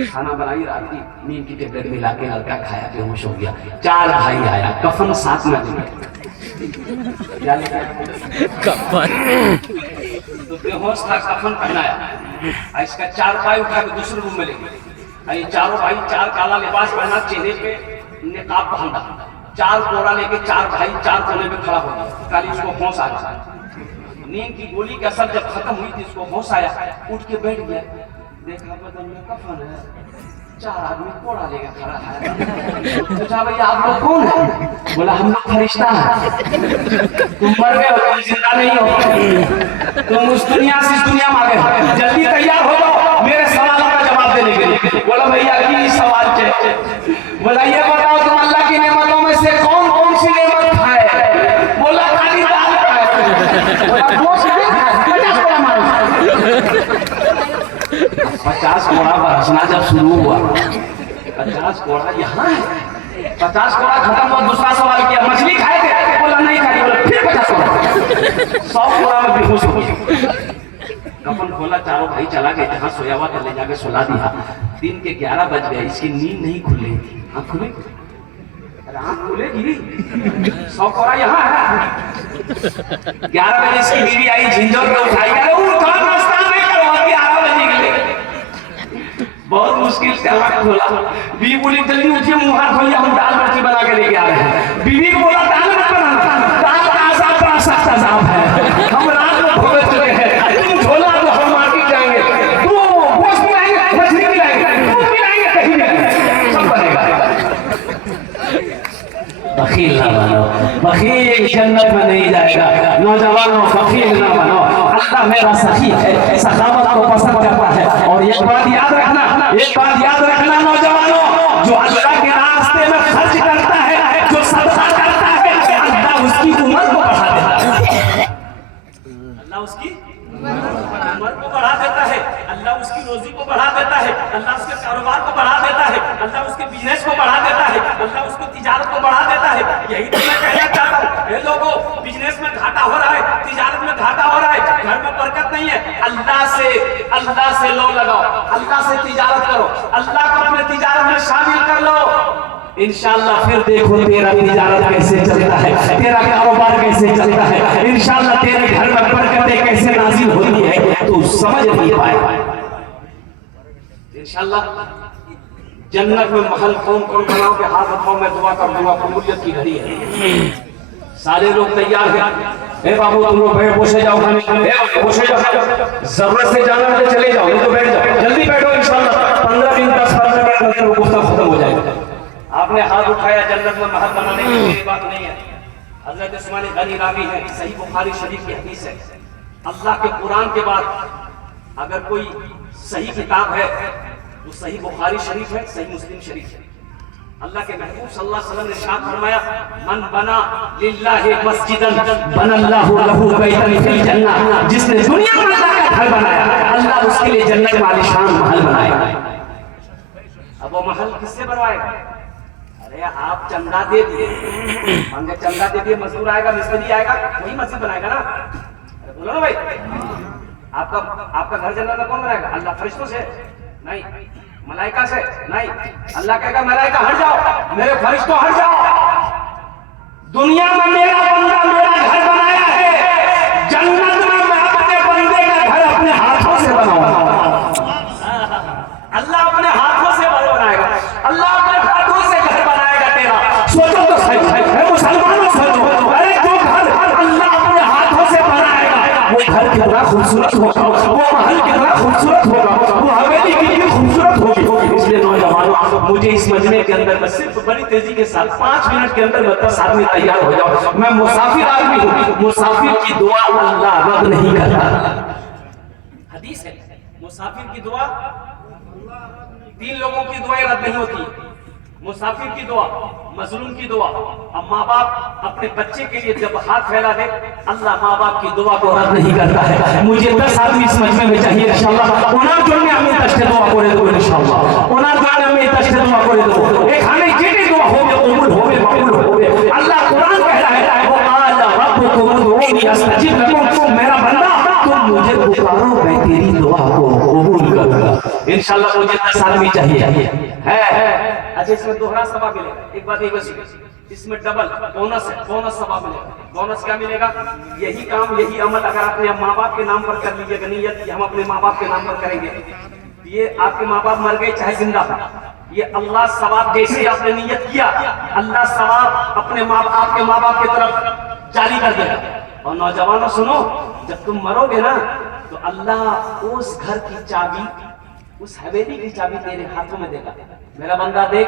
खाना बनाई, रात की नींद की टेबलेट मिला के लड़का खाया, बेहोश हो गया। 4 भाई आया, कफन साथ में तो बेहोश था, कफन पहनाया। इसका 4 भाई उठा के दूसरे रूम में ले गए। ये चारों भाई 4 काला लिबास पहना, चेहरे पे निकाब बांधा, 4 कोड़ा लेके 4 भाई 4 कोने में खड़ा हो गया। काली उसको होश आ गया। नींद की गोली का असर जब खत्म हुई थी, इसको होश आया, उठ के बैठ गया। देखा बदन में कफन है, 4 आदमी कोड़ा लेके खड़ा है। पूछा भैया आप लोग कौन है? बोला हम लोग फरिश्ता है। तुम मर गए हो, तुम जिंदा नहीं हो, तुम उस दुनिया से इस दुनिया में आ गए। जल्दी तैयार हो जाओ मेरे सवालों का जवाब देने के लिए। बोला भैया की सवाल चाहिए? बोला ये बताओ तुम अल्लाह की नेमतों में से कौन कौन सी नेमत खाए? बोला खाली दाल खाए। बोला गोश्त नहीं खाए, 50 कोड़ा मारो। 50 कोड़ा बरसना जब शुरू हुआ, 50 कोड़ा यहाँ है, 50 कोड़ा खत्म हुआ। दूसरा सवाल किया मछली खाए थे? बोला नहीं खाई। बोला फिर 50 कोड़ा, 100 कोड़ा में बेहोश हो गया। कफन खोला, चारों भाई चला गए, जहाँ सोया हुआ था ले जाके सुला दिया। दिन के 11 बज गए, इसकी नींद नहीं खुल रही थी। आँख खुलेगी? आँख खुलेगी? 100 कोड़ा यहाँ है। 11 बजे इसकी बीवी आई, झिंझोर के उठाई, अरे उठा नाश्ता नहीं करो, 11 बजे के लिए मुश्किल से आँख खोला, बीवी बोली जल्दी उठिए मुंह हाथ धोइए, हम दाल रोटी बना के लेके आ रहे हैं। बीवी को बोला दाल मत बनाना, दाल का आजाद बड़ा सख्त आजाद है, हम रात में भुगत चुके हैं, तुम झोला तो हम मार्केट जाएंगे, तू गोश्त मिलाएंगे, मछली मिलाएंगे, दूध मिलाएंगे, कहीं नहीं सब बनेगा। बखील ना बनो, बखील जन्नत में नहीं जाएगा। नौजवानों बखील ना बनो, अल्लाह मेरा सखी है, सखावत को पसंद करता है। और एक बात याद रखना, एक बात याद रखना नौजवानों, जो अल्लाह के रास्ते में खर्च करता है, जो सदका करता है, अल्लाह उसकी उम्र को बढ़ा देता है, अल्लाह उसकी उम्र को बढ़ा देता है, अल्लाह उसकी रोजी को बढ़ा देता है, अल्लाह उसके कारोबार को बढ़ा देता है, अल्लाह उसके बिजनेस को बढ़ा देता है, अल्लाह उसको तिजारत को बढ़ा देता है। यही तो मैं कहना चाहता हूँ, ये लोगों बिजनेस में घाटा हो रहा है, तिजारत में घाटा हो रहा है, घर में बरकत नहीं है, अल्लाह से लो लगाओ, अल्लाह से तिजारत करो, अल्लाह को अपने तिजारत में शामिल कर लो, इंशाअल्लाह फिर देखो तेरा तिजारत कैसे चलता है, तेरा कारोबार कैसे चलता है, इंशाअल्लाह तेरे घर में बरकतें कैसे नाजिल होती है, तू समझ नहीं पाए। इंशाअल्लाह जन्नत में महल कौन कौन बनाओगे, हाथ रखो, मैं दुआ कर दूंगा, कबूलियत की घड़ी है। सारे लोग तैयार हैं, ए बाबू तुम लोग बैठ बसे जाओ, बसे जाओ, जरूरत से जाना तो चले जाओ, नहीं तो बैठ जाओ, जल्दी बैठो, इंशाअल्लाह 15 दिन 10-15 मिनट में गुफ्तगू खत्म हो जाएगा। आपने हाथ उठाया, जन्नत में महल बनाने की मेरी बात नहीं है, हजरत उस्मान गनी रावी है, सही बुखारी शरीफ की हदीस है, अल्लाह के कुरान के बाद अगर कोई सही किताब है वो सही बुखारी शरीफ है, सही मुस्लिम शरीफ है। अल्लाह के महबूब सल्लल्लाहु अलैहि वसल्लम ने इरशाद फरमाया, मन बना लिल्लाहि मस्जिदन बनल्लाहु लहू बैतन फिल जन्नह, जिसने दुनिया में अल्लाह का घर बनाया, अल्लाह उसके लिए जन्नत में आलीशान महल बनाएगा। अब वो महल किससे बनवाएगा? अरे आप चंदा दे दिए, हमने चंदा दे दिए, मजदूर आएगा, मिस्त्री आएगा, वही मस्जिद बनाएगा ना। अरे बोलो ना भाई, आपका घर जन्नत में कौन बनाएगा? अल्लाह फरिश्तों से नहीं, मलाइका से नहीं, अल्लाह कहेगा मलाइका हट जाओ, मेरे फरिश्तों हट जाओ, दुनिया में मेरा बंदा मेरा घर बनाया है, जन्नत में मैं अपने बंदे का घर अपने हाथों से बनाऊंगा। अल्लाह अपने हाथों से घर बनाएगा, अल्लाह अपने हाथों से घर बनाएगा तेरा। सोचो तो सही है मुसलमानों, सोचो, अरे जो घर अल्लाह अपने हाथों से बनाएगा वो घर कितना खूबसूरत होगा, वो महल कितना खूबसूरत होगा, वो हवेली कितनी खूबसूरत होगी। इसलिए नौजवानों, मुझे इस मजमे के अंदर बस सिर्फ बड़ी तेजी के साथ 5 मिनट के अंदर 10 आदमी तैयार हो जाओ। मैं मुसाफिर आदमी हूँ, मुसाफिर की दुआ अल्लाह रद्द नहीं करता। हदीस है, मुसाफिर की दुआ, 3 लोगों की दुआएं रद्द नहीं होती, मुसाफिर की दुआ, मजलूम की दुआ। अब माँ बाप अपने बच्चे के लिए जब हाथ फैला दे, अल्लाह माँ बाप की दुआ को रद्द नहीं करता है। मुझे 10 आदमी इस मजमे में चाहिए इंशाअल्लाह, ओनार जोड़ने हमें तश्ते दुआ करे दो इंशाअल्लाह, ओनार जोड़ने हमें तश्ते दुआ करे दो, एक हमें जेडी दुआ होवे, कबूल होवे, मकबूल होवे। अल्लाह कुरान कह रहा है, वो आला रब्बुकुम उदऊनी अस्तजिब लकुम, मेरा बंदा तुम मुझे पुकारो, मैं तेरी दुआ को कबूल करूंगा इंशाअल्लाह। मुझे 10 आदमी चाहिए है। अच्छा, इसमें दोहरा सवाब मिलेगा, एक बात एक बस, इसमें डबल बोनस है, बोनस सवाब मिलेगा। बोनस क्या मिलेगा? यही काम, यही अमल अगर आपने माँ बाप के नाम पर कर लीजिएगा, नियत हम अपने माँ बाप के नाम पर करेंगे, ये आपके माँ बाप मर गए चाहे जिंदा, ये अल्लाह सवाब जैसे आपने नियत किया, अल्लाह सवाब अपने आपके माँ बाप की तरफ जारी कर देगा। और नौजवानों सुनो, जब तुम मरोगे ना तो अल्लाह उस घर की चाबी, उस हवेली की चाबी तेरे हाथों में देगा। मेरा बंदा देख,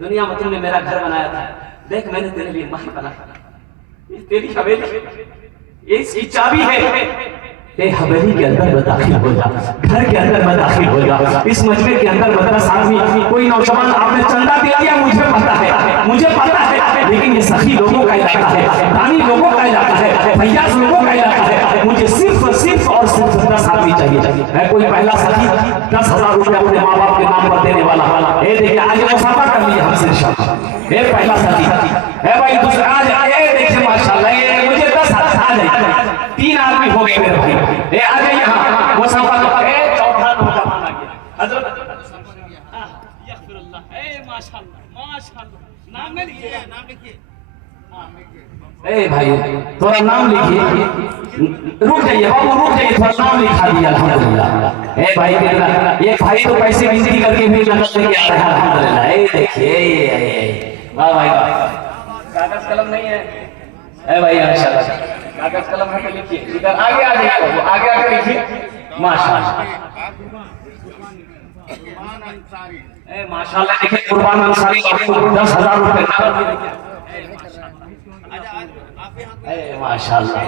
दुनिया में तुमने मेरा घर बनाया था, देख मैंने तेरे लिए महल बनाया, तेरी हवेली, ये इसकी चाबी है, ए हवेली के अंदर मैं दाखिल हो जा, घर के अंदर मैं दाखिल हो जा। इस मजमे के अंदर 10 आदमी, कोई नौजवान आपने चंदा दे दिया, मुझे पता है, लेकिन ये सखी लोगों का इलाका है, दानी लोगों का इलाका है, फैयाज लोगों का इलाका है। मुझे सिर्फ और सिर्फ 10 आदमी चाहिए है। कोई पहला सखी 10,000 रुपया अपने माँ बाप के नाम पर देने वाला, ये देखिए आज मुसाफा कर लिया हमसे इंशाअल्लाह। ये पहला सखी है भाई। दूसरा आज आए, देखिए माशाल्लाह, ये मुझे 10 आ जाए, 3 आदमी हो गए मेरे भाई, ये आ जाइए यहाँ मुसाफा कर। चौथा नौजवान आ गया, हजरत यखफिरुल्लाह, ए माशाल्लाह माशाल्लाह, नाम लिखिए, नाम लिखिए, ए भाई थोड़ा नाम लिखिए, रुक जाइए बाबू, रुक जाइए, थोड़ा नाम लिखा दिया अल्हम्दुलिल्लाह। ए भाई एक भाई तो पैसे गिनती करके भी नकद लेके आ रहा है अल्हम्दुलिल्लाह। ए देखिए वाह भाई वाह, कागज कलम नहीं है ए भाई इंशाल्लाह, कागज कलम है तो लिखिए, इधर आगे आ जाइए बाबू, आगे आके लिखिए माशाल्लाह। ए माशाल्लाह देखिए कुर्बान अंसारी बाबू 10,000 रुपए नकद में लेके ए माशाल्लाह।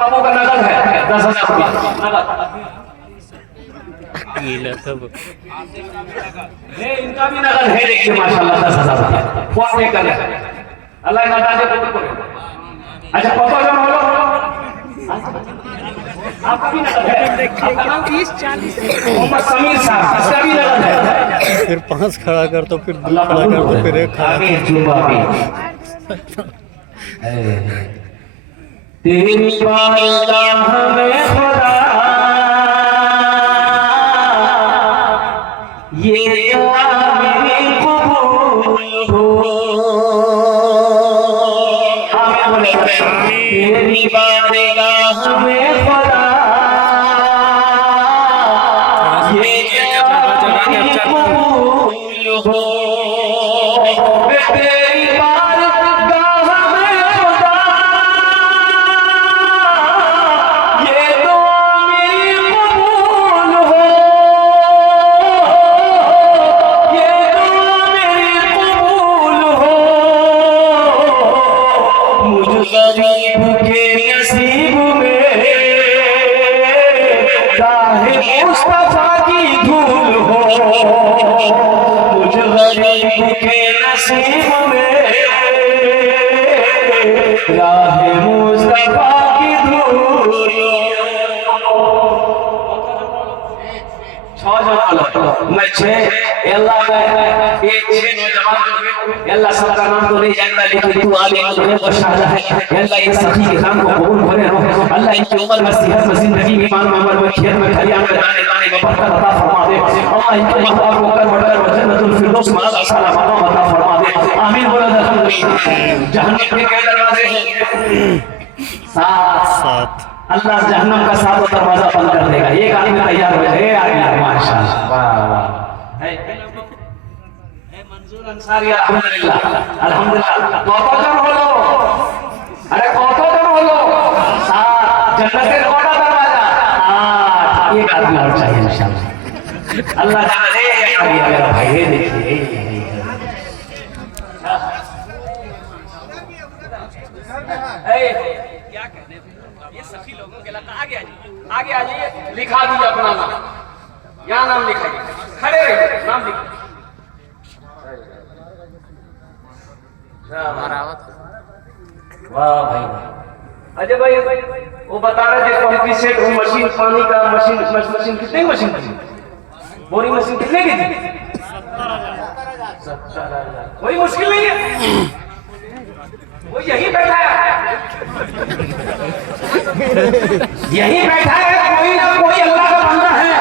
बाबू का नकद है 10,000 रुपया नकद। इनका भी नकद है देखिए माशाल्लाह 10,000 रुपया फुआ कर अल्लाह नाता से कबूल करे। अच्छा पापा जन बोलो आपका भी नकद है, आपका नाम 30-40 मोहम्मद समीर साहब, इसका भी नकद है। फिर 5 खड़ा कर तो फिर 2 खड़ा कर तो फिर 1 खड़ा तेरी बारगाह में खुदा ये मेरी कबूल हो, तेरी बारगाह में खुदा ये मेरी कबूल हो, तेरी बारगाह में खुदा ये तो मेरी कबूल हो, ये तो मेरी कबूल हो, मुझ गरीब के नसीब में राहे मुस्तफा की धूल हो, मुझ गरीब के नसीब में राहे मुस्तफा की धूल मैं 6 अल्लाह में एक 6 नौजवान जो अल्लाह सबका नाम तो नहीं जानता लेकिन तू आले है बशादा है अल्लाह ये सखी के काम को कबूल करे हो, अल्लाह इनकी उम्र में सेहत में जिंदगी में ईमान में अमल में खेत में खलियान में दाने दाने में बरकत अता फरमा दे। अल्लाह इनके महबूब को कर बढ़कर जन्नतुल फिरदौस में अला मकाम अता फरमा दे। आमीन बोलो जहन्नम के दरवाजे हैं 7 अल्लाह जहन्नम का 7 दरवाजा बंद कर देगा। एक आदमी तैयार हो जाए, आदमी माशाल्लाह वाह वाह ए मंजूर अंसारी अल्हम्दुलिल्लाह अल्हम्दुलिल्लाह কতজন হলো আরে কতজন হলো 7 जन्नतेर কটা दरवाजा 8 एक आदमी और चाहिए इंशाल्लाह अल्लाह जाने आ गया मेरा भाई ये देखिए क्या कहने ये सखी लोगों के लिए आगे आ जाइए लिखा दीजिए अपना नाम, यहाँ नाम लिखाइए, खड़े रहिए नाम लिखिए। वाह भाई अजय भाई वो बता रहे थे पंपी सेट वो मशीन पानी का मशीन कितने की मशीन थी, बोरिंग मशीन कितने की थी 70,000। कोई मुश्किल नहीं है, वो यही बैठा है यही बैठा है, कोई ना कोई अल्लाह का बंदा है।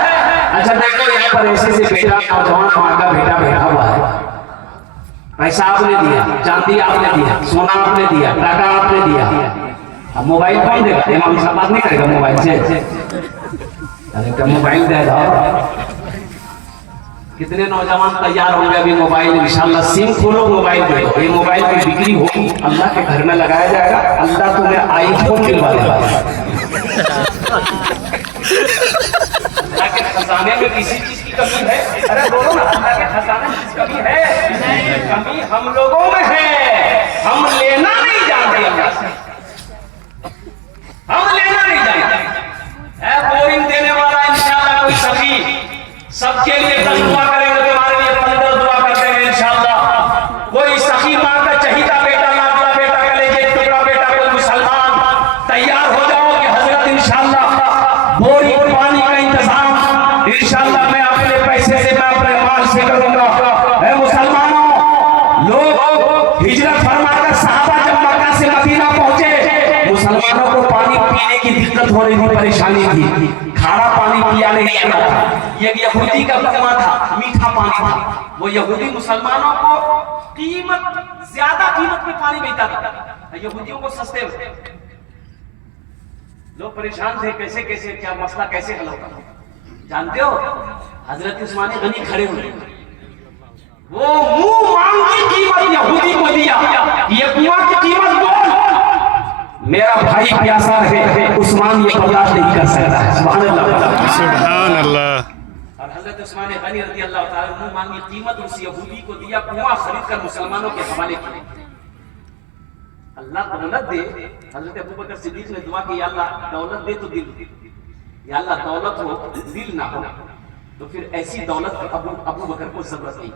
अच्छा देखो यहाँ पर ऐसे से बेटा नौजवान माँ का बेटा बैठा हुआ है, पैसा आपने दिया, चांदी आपने दिया, सोना आपने दिया, टाका आपने दिया, अब मोबाइल कौन देगा? इमाम साहब बात नहीं करेगा मोबाइल से, अरे मोबाइल दे दो। कितने नौजवान तैयार होंगे अभी मोबाइल इंशाल्लाह, सिम खोलो मोबाइल दे दो, ये मोबाइल की बिक्री होगी, अल्लाह के घर में लगाया जाएगा, अल्लाह तुम्हें आईफोन दिलवा देगा। अल्लाह के खजाने में किसी चीज की कमी है? अरे बोलो ना, अल्लाह के खजाने में कमी है? कमी हम लोगों में है, हम लेना नहीं जानते अल्लाह से, हम लेना नहीं जानते। बोरिंग देने वाला इंशाल्लाह कोई सखी सबके लिए 10 दुआ करेंगे, तुम्हारे लिए 15 दुआ करते हैं इंशाल्लाह। कोई सखी माँ का चहीता बेटा, लाडला बेटा, कलेजे टुकड़ा बेटा, कोई मुसलमान तैयार हो जाओ कि हजरत इंशाल्लाह बोरी पानी का इंतजाम इंशाल्लाह मैं अपने पैसे से, मैं अपने माल से करूंगा। है मुसलमानों, लोग हिजरत फरमाकर साहबा जब मक्का से मदीना पहुंचे मुसलमानों को पानी पीने की दिक्कत हो रही थी, परेशानी थी, खारा पानी पिया नहीं जाता था। ये यहूदी का कुआं था, मीठा पानी था। वो यहूदी मुसलमानों को ज्यादा कीमत में पानी बेचता था, यहूदियों को सस्ते में। लोग परेशान थे, कैसे कैसे क्या मसला कैसे हल होगा। जानते हो हजरत उस्मान गनी खड़े हुए, वो मुंह मांगी कीमत यहूदी को दिया, ये कुआं की कीमत बोल, मेरा भाई प्यासा है, उस्मान ये बर्दाश्त नहीं कर सकता है। सुभान अल्लाह, सुभान अल्लाह। और हजरत उस्मान गनी रज़ी अल्लाह ताला मुंह मांगी कीमत उस यहूदी को दिया, कुआं खरीद कर मुसलमानों के हवाले किया। अल्लाह दौलत दे, हजरत अबू बकर सिद्दीक ने दुआ की, या अल्लाह दौलत दे तो दिल दे, या अल्लाह दौलत हो दिल ना हो, तो फिर ऐसी दौलत अबू बकर को जरूरत नहीं।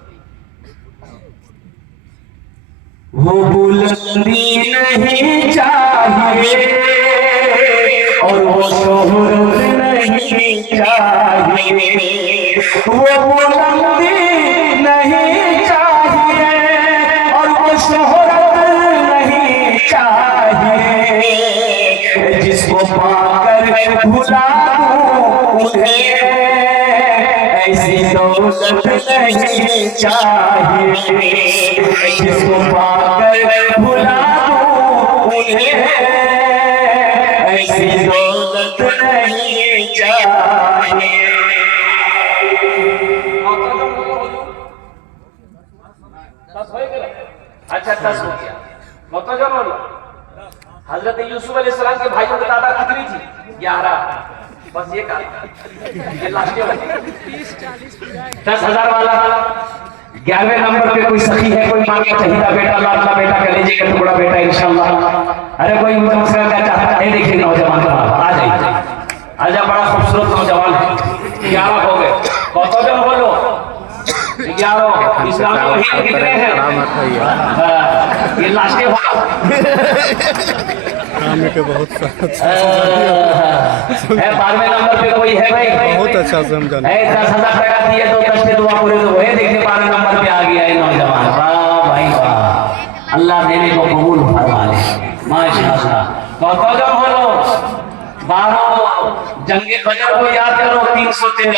वो बुलंदी नहीं चाहिए और वो शोहरत नहीं चाहिए, वो बुलंदी नहीं चाहिए और वो शोहरत नहीं चाहिए, जिसको पाकर भुला दूं उन्हें ऐसी दौलत नहीं चाहिए, जिसको पाकर भुला दूं उन्हें ऐसी दौलत नहीं चाहिए। अच्छा 10 हो गया। मुतजम बोलो, हजरत यूसुफ अलैहिस्सलाम के भाइयों की तादाद कितनी थी? 11। बस ये कहा, ये लास्ट 10,000 वाला 11वें नंबर पे कोई सखी है, कोई मांगे चाहिए बेटा, लाडला बेटा, कलेजे का टुकड़ा बेटा इंशाल्लाह। अरे कोई मुझे क्या चाहता है? देखिए नौजवान का आ जाइए, आजा, बड़ा खूबसूरत नौजवान है। 11 हो गए। मुतजम बोलो 11। इस्लामी महीने कितने हैं? ये लास्ट है 12वें नंबर पे कोई है भाई? बहुत अच्छा समझा। 10,000 टका दिए तो 10 के दुआ पूरे तो हुए। देखिए 12वें नंबर पे आ गया ये नौजवान। वाह भाई वाह, अल्लाह देने को कबूल फरमा ले, माशाअल्लाह। मुतजम बोलो 12। जंगे बदर को याद करो 313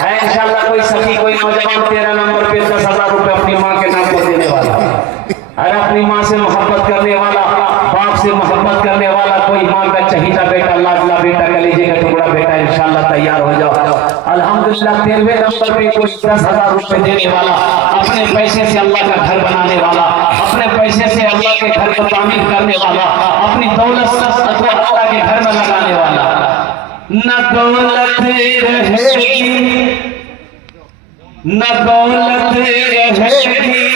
है इंशाल्लाह। कोई सखी कोई नौजवान 13 नंबर पे 10,000 रुपए अपनी माँ के नाम पर देने वाला, अरे अपनी माँ से मोहब्बत करने वाला, बाप से मोहब्बत करने वाला, कोई माँ का चहीता बेटा, लाडला बेटा, कलेजे का टुकड़ा बेटा, इंशाल्लाह तैयार हो जाओ। अल्हम्दुलिल्लाह 13वें नंबर पे कोई 10,000 रुपए देने वाला, अपने पैसे से अल्लाह का घर बनाने वाला, अपने पैसे से अल्लाह के घर को तामीर करने वाला, अपनी दौलत अल्लाह के घर में लगाने वाला। न दौलत रहेगी, न दौलत रहेगी,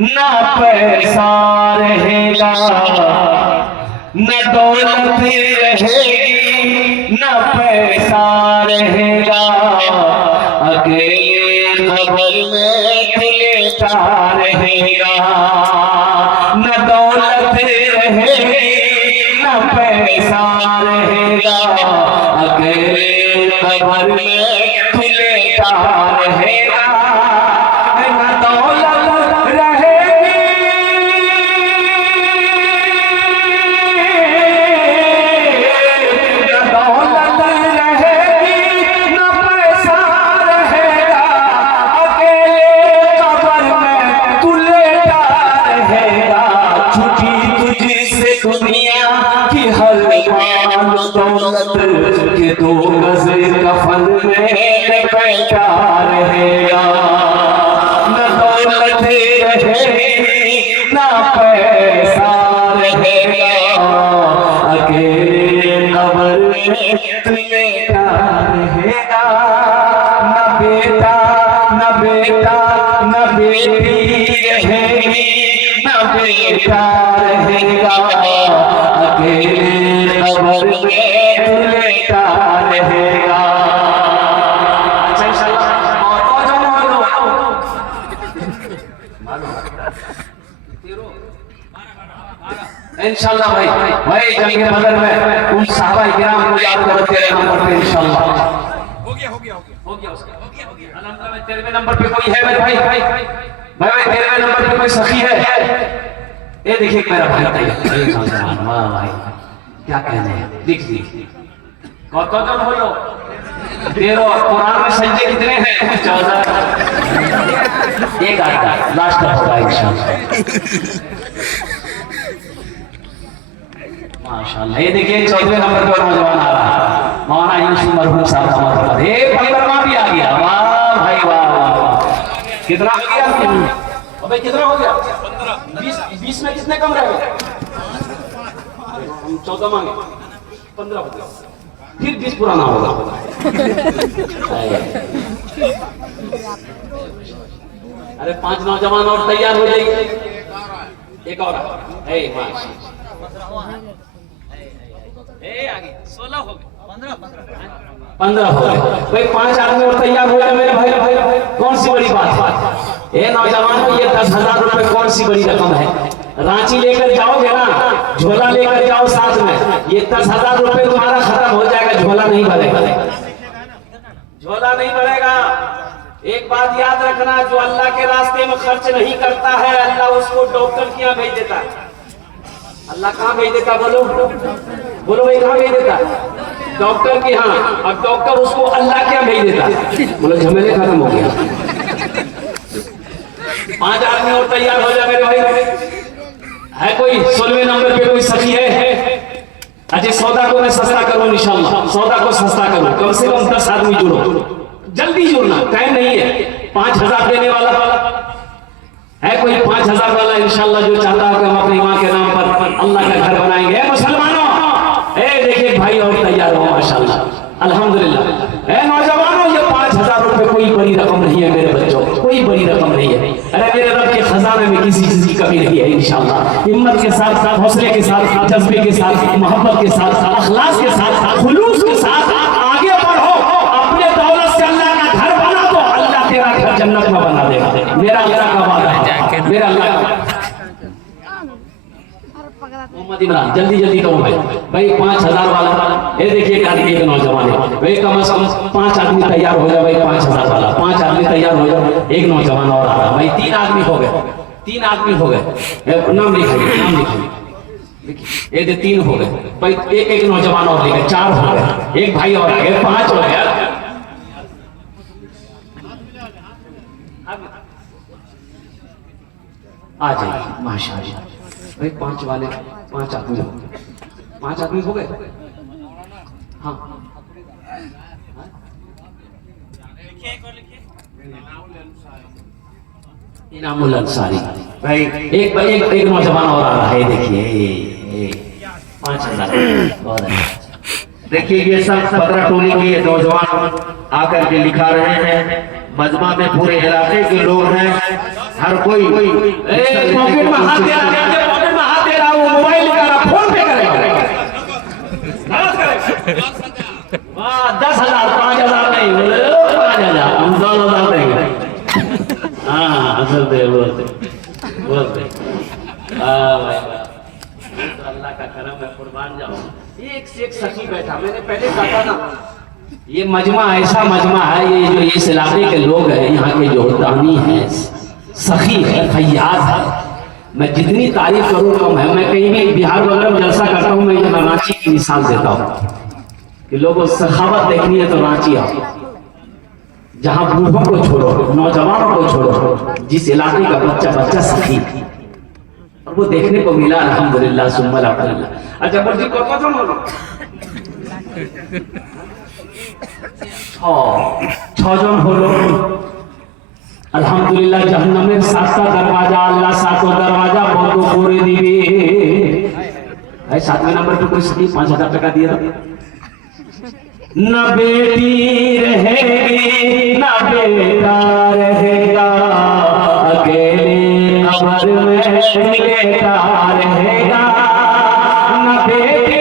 न पैसा रहेगा, न दौलत रहेगी, न पैसा रहेगा, अकेले कब्र में लेटा रहेगा। न दौलत रहेगी, न पैसा रहेगा, अकेले कब्र में लेटा रहेगा। न दौलत रहेगी, न दौलत रहेगी, न पैसा रहेगा, अकेले कब्र में तू लेटा रहेगा। छुट्टी तुझसे दुनिया की हर माल दौलत के 2 गज कफन में बैठा रहेगा। न दौलत रहेगी, न पैसा रहेगा, अकेले कब्र में तू लेटा रहेगा। न बेटा, न बेटा, न बेटी रहेगी, न बेटा रहेगा, अकेले कब्र में तू लेटा रहेगा। अच्छा इंशाल्लाह इंशाल्लाह भाई जंगे बदर में उन सहाबा किराम को याद करो 13 नंबर पे इंशाल्लाह। हो गया उसका अल्हम्दुलिल्लाह। 13वें नंबर पे कोई है मेरे भाई? भाई 13वें नंबर पे कोई सखी है? ये देखिए मेरा भाई तैयार। वाह भाई क्या कहने हैं, लिख दी कौन बोलो 13 कुरान में सज्जे कितने हैं 14 एक आता लास्ट होगा इंशाल्लाह माशाल्लाह। ये देखिए 14वें नंबर पर नौजवान आ रहा है मौलाना यूसुफ मरहूम साहब का मतलब एक भाई वर्मा भी आ गया। वाह भाई वाह कितना हो गया अबे कितना हो गया 20 में कितने कम रह गए हम 14 मांगे 15 हो गया फिर 20 पुराना होगा। अरे 5 नौजवान और तैयार हो जाइए एक और आगे 16 हो गए 15 हो गए भाई 5 आदमी और तैयार हो गए मेरे भाई कौन सी बड़ी बात है। नौजवानों ये 10,000 रुपए कौन सी बड़ी रकम है। रांची लेकर जाओगे ना झोला लेकर जाओ साथ में ये 10,000 रुपए तुम्हारा खत्म हो जाएगा झोला नहीं भरेगा झोला नहीं भरेगा। एक बात याद रखना जो अल्लाह के रास्ते में खर्च नहीं करता है अल्लाह उसको डॉक्टर के यहाँ भेज देता है। अल्लाह कहाँ भेज देता बोलो भाई कहाँ भेज देता डॉक्टर के यहाँ। अब डॉक्टर उसको अल्लाह के यहाँ भेज देता बोलो झमेले खत्म हो गया। 5 आदमी और तैयार हो जाए मेरे भाई है कोई 16वें नंबर पे कोई सखी है। अच्छा सौदा को मैं सस्ता करूं इंशाल्लाह सौदा को सस्ता करूं कम से कम 10 आदमी जुड़ो जल्दी जुड़ना टाइम नहीं है। 5,000 देने वाला है कोई 5,000 वाला इंशाल्लाह जो चाहता है कि हम अपनी माँ के नाम पर अल्लाह का घर बनाएंगे। मुसलमानों देखिए भाई और तैयार हो माशाल्लाह अल्हम्दुलिल्लाह। नौजवानों ये 5,000 रुपए कोई बड़ी रकम नहीं है मेरे बच्चों कोई बड़ी रकम नहीं है। अरे मेरे रब के खजाने में किसी चीज की कमी नहीं है इंशाल्लाह। हिम्मत के साथ साथ हौसले के साथ जज्बे के साथ मोहब्बत के साथ अखलास के साथ खुलूस के साथ आगे बढ़ो अपने दौलत से अल्लाह का घर बना दो अल्लाह तेरा घर जन्नत में बना देगा। मेरा अल्लाह का वादा है मेरा अल्लाह मोहम्मद इमरान जल्दी करो भाई 5,000 वाला ये देखिए आदमी के नौजवान है भाई कम से कम 5 आदमी तैयार हो जाए भाई 5,000 वाला 5 आदमी तैयार हो जाए एक नौजवान और आ रहा भाई 3 आदमी हो गए नाम लिखाइए ये 3 हो गए भाई एक नौजवान और लेकर 4 हो गए एक भाई और आ गए 5 हो गया। आ जाइए माशाल्लाह भाई 5 वाले 5 आदमी हो गए 5 आदमी हो गए हाँ इनामुल अंसारी भाई एक नौजवान और आ रहा है देखिए 5,000 बहुत अच्छा। देखिए ये सब पतरा टोली के नौजवान आकर के लिखा रहे हैं मजमा में पूरे इलाके के लोग हैं हर कोई पॉकेट में हाथ दे रहा वो मोबाइल निकाला फोन पे करेगा 10,000 5,000 नहीं बोले 5,000 हम 2,000 देंगे। हाँ असल दे बोलते भाई तो अल्लाह का करम है कुर्बान जाओ। एक से एक सखी बैठा मैंने पहले कहा ना ये मजमा ऐसा मजमा है ये जो इस इलाके के लोग हैं यहाँ के जो दानी है सखी है फैयाज है मैं जितनी तारीफ करूँ कम है। मैं कहीं भी बिहार वगैरह में जलसा करता हूँ मैं यहाँ रांची की मिसाल देता हूँ कि लोगों सखावत देखनी है तो रांची आओ जहाँ बूढ़ों को छोड़ो नौजवानों को छोड़ो जिस इलाके का बच्चा सखी और वो देखने को मिला अल्हम्दुलिल्लाह सुम्मा अल्हम्दुलिल्लाह। अच्छा बच्ची छह जन হলো আলহামদুলিল্লাহ জাহান্নামের 7টা দরওয়াজা আল্লাহ 7টা দরওয়াজা বন্ধ করে দিবে। এই 7वें नंबर पे कोई सही 5,000 টাকা দিয়ে দাও। ना बेटी रहेगी ना बेटा रहेगा अकेले कब्र में लेटा रहेगा। ना बेटी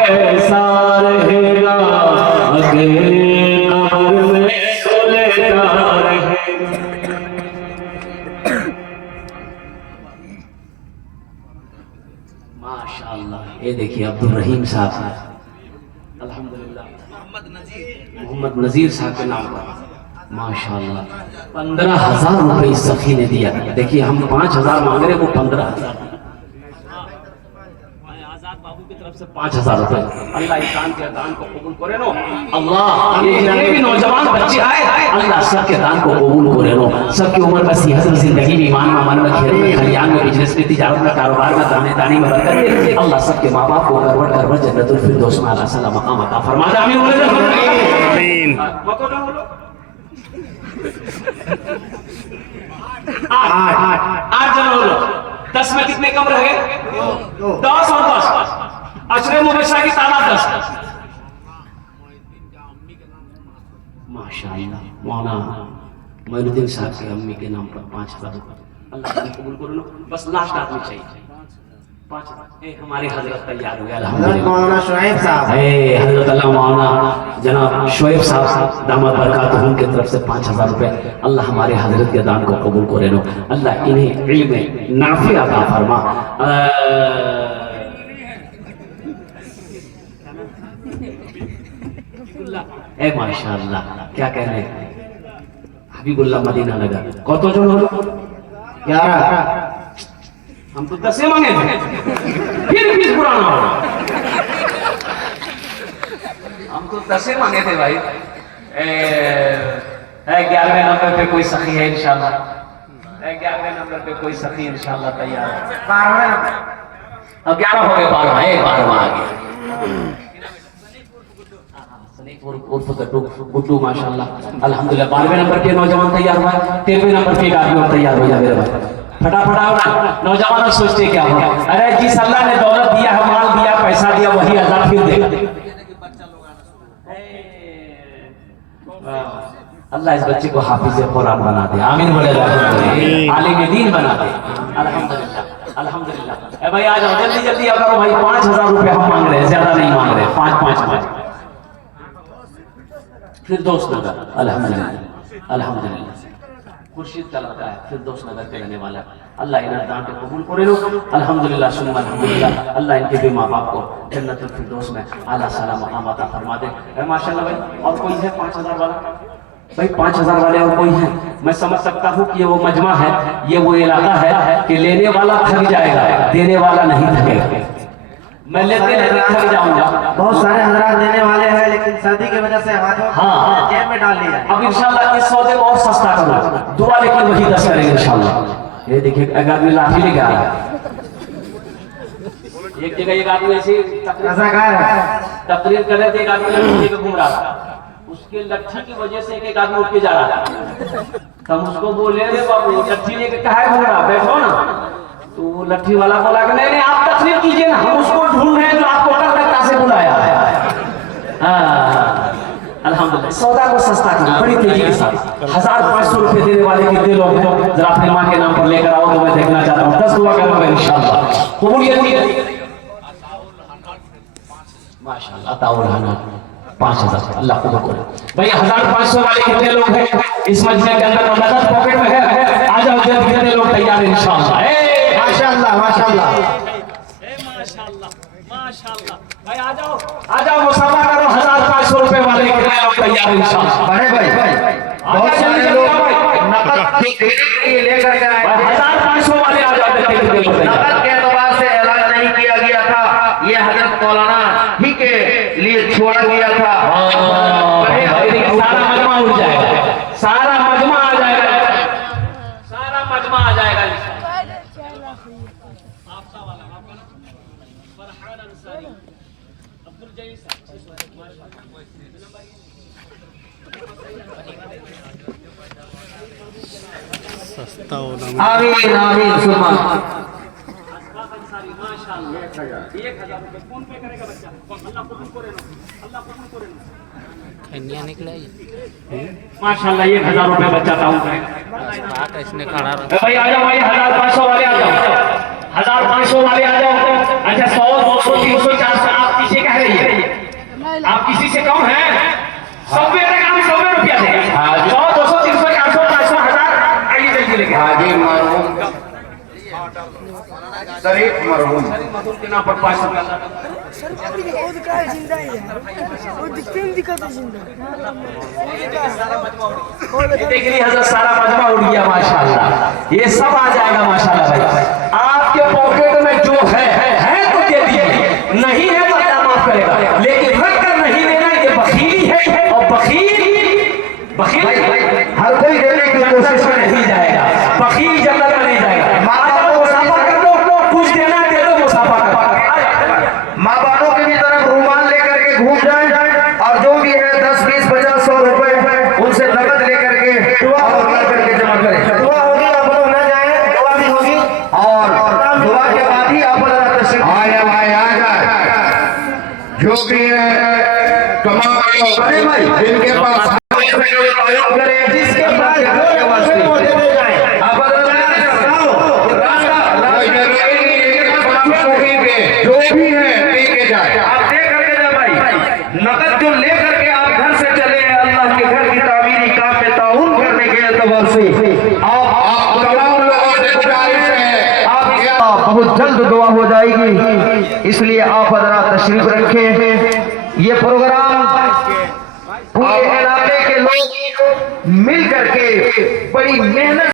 पैसा रहेगा अकेले ये देखिए अब्दुल रहीम साहब, अल्हम्दुलिल्लाह मोहम्मद नजीर साहब के नाम पर माशाल्लाह 15,000 रुपए इस सखी ने दिया। देखिए हम 5,000 मांग रहे, वो 15,000। बाबू की तरफ से 5,000 रुपए। अल्लाह इंसान के दान को कबूल करे नो। अल्लाह ये जितने भी नौजवान बच्चे आए, अल्लाह सबके दान को कबूल करे नो। सबकी उम्र में सेहत में, जिंदगी में, ईमान में, अमल में, खेल में, खलियान में, बिजनेस में, तिजारत में, कारोबार में, दाने दाने में बरकत दे। अल्लाह सबके माँ बाप को करवट करवट जन्नतुल फिरदौस में आला सलाम मकाम अता फरमा दे। आमीन। आठ जन हो लो, 10 में कितने कम रह गए? 10 और 10। अशरे मुबशरा की तादाद 10। माशाअल्लाह मौलाना मोइनुद्दीन साहब के अम्मी के नाम पर 5,000 रुपए। अल्लाह कबूल करो ना। बस लास्ट आदमी चाहिए 5,000। हमारे हजरत तैयार हुए अल्हम्दुलिल्लाह। मौलाना शुएब साहब, हजरत अल्लाह मौलाना जनाब शुएब साहब दामद बरकातुहुम की तरफ से 5,000 रुपए। अल्लाह हमारे हजरत के दान को कबूल करे नो। अल्लाह इन्हें इल्म नाफी अता फरमा। ए माशाअल्लाह क्या कह रहे हैं हबीबुल्लाह मदीना नगर। कत जन हलो? 11। हम तो 10 मांगे थे, फिर पुराना हो। हम तो 10 मांगे थे भाई। 11वें नंबर पे कोई सखी है इंशाल्लाह। 11वें नंबर पे कोई सखी इंशाल्लाह तैयार है। 12वें अब 11 हो गए, 12वां आ गया। गुड्डू माशाल्लाह अल्हम्दुलिल्लाह। 12वें नंबर पे नौजवान तैयार हुआ है। 13वें नंबर पे एक आदमी और तैयार हो जाए मेरे भाई। फटाफट आओ ना। नौजवान सोचते क्या हो, अरे जिस अल्लाह ने दौलत दिया है, माल दिया, पैसा दिया, वही अल्लाह फिर दे। अल्लाह इस बच्चे को हाफिज कुरान बना दे। आमीन बोले, आलिम दीन बना दे। अल्हम्दुलिल्लाह अल्हम्दुलिल्लाह। भाई आ जाओ जल्दी जल्दी आ करो भाई। 5,000 रुपए हम मांग रहे हैं, ज्यादा नहीं मांग रहे। 5 फिरदौस नगर अल्हम्दुलिल्लाह अल्हम्दुलिल्लाह। खुर्शीद का लड़का है, फिरदौस नगर के रहने वाला। अल्लाह इन्हें दान को कबूल करे लो। अल्हम्दुलिल्लाह सुन्ना अल्हम्दुलिल्लाह। अल्लाह इनके भी माँ बाप को जन्नतुल फिरदौस में आला साला मकाम अता फरमा दे। माशाअल्लाह भाई। और कोई है 5,000 वाला? भाई 5,000 वाले और कोई है? मैं समझ सकता हूँ कि ये वो मजमा है, ये वो इलाका है कि लेने वाला थक जाएगा, देने वाला नहीं थकेगा। मैं लेते थक जाऊंगा। बहुत सारे हजरात देने वाले हैं, लेकिन सर्दी की वजह से हाथों जेब में डाल लिया। अब इंशाल्लाह इस सौदे को और सस्ता करो, दुआ लेकिन वही 10 करेंगे इंशाल्लाह। ये देखिए एक आदमी लाठी लेके आ रहा है। एक जगह एक आदमी ऐसी तकरीर कर रहे थे, एक आदमी लाठी लेके घूम रहा था। उसके लट्ठी की वजह से एक आदमी उठ के जा रहा था। हम उसको बोले, रे बाबू लट्ठी लेके काहे घूम रहा, बैठो ना। तो वो लट्ठी वाला बोला कि नहीं आप तकरीर कीजिए ना, हम उसको ढूंढ रहे हैं जो आपको कलकत्ता से बुलाया है। अल्हम्दुलिल्लाह सौदा को सस्ता करो बड़ी तेजी के साथ। 1,500 रुपए देने वाले कितने लोग हैं? जरा अपने माँ के नाम पर लेकर आओ तो मैं देखना चाहता हूँ। 10 दुआ करूंगा इंशाल्लाह। कबूलियत माशाअल्लाह। अताउल हना 5,000 अल्लाह कबूल करे। भाई 1,500 वाले कितने लोग हैं इस मजमे के अंदर? नगद पॉकेट में है। आ जाओ जल्दी, कितने लोग तैयार हैं इंशाल्लाह? माशाअल्लाह माशाअल्लाह माशाअल्लाह माशाअल्लाह। भाई आ जाओ मुसाफा करो। 1,500 रुपए वाले कितने लोग तैयार हैं इंशाल्लाह? बड़े भाई बहुत सारे लोग नकद देने के लिए लेकर के आए। 1,500 वाले आ जाओ। नकद के एतबार से ऐलान नहीं किया गया था, ये हजरत मौलाना ही के लिए छोड़ा गया था। सारा मजमा उठ जाएगा, सारा मजमा आ जाएगा, सारा मजमा आ जाएगा। सस्ता होना। आमीन आमीन सुमा। माशाअल्लाह 1,000 रुपए बचाता हूँ भाई। आ जाओ भाई 1,500 वाले आ जाओ। 1,500 वाले आ जाओ। अच्छा 100 200 300 400 आप किसी कह रही है? आप किसी से कम है? 100 रुपया देगा। 100 200 300 400 500 1000 आइए जल्दी लेके। हाजी मारूम शरीफ मरहूम के नाम पर 5 रुपया सर वो दिखा है जिंदा ही है वो दिखते नहीं दिखाते जिंदा देखिए हजरत सारा मजमा उड़ गया माशाल्लाह। ये सब आ जाएगा माशाल्लाह भाई। आपके पॉकेट में जो है तो दे दीजिए, नहीं है तो अल्लाह माफ करेगा, लेकिन रख कर नहीं लेना, ये बखीली है। और बखील हर कोई देने की कोशिश में नहीं जाएगा, बखील जन्नत में नहीं जाएगा। मुसाफा कर लो, कुछ देना दे दो, मुसाफा कर। माँ बापों की भी तरफ रुमाल लेकर के घूम जाए और जो भी है 10, 20, 50, 100 रुपए उनसे नकद लेकर के दुआ करके जमा करें। दुआ होगी, आप लोग न जाए, दुआ भी होगी और दुआ के बाद ही आप तशरीफ आया भाई आ जाए जो भी है कमा भाई जिनके पास जिसके पास जो भी है लेके जाए। आप दे करके जा भाई, नकद जो ले करके आप घर से चले हैं अल्लाह के घर की तामीरी काम में ताउन करने के एतबार से आप तमाम लोगों से गुजारिश है बहुत जल्द दुआ हो जाएगी, इसलिए आप हजरात तशरीफ रखें। ये प्रोग्राम पूरे इलाके के लोग मिल करके बड़ी मेहनत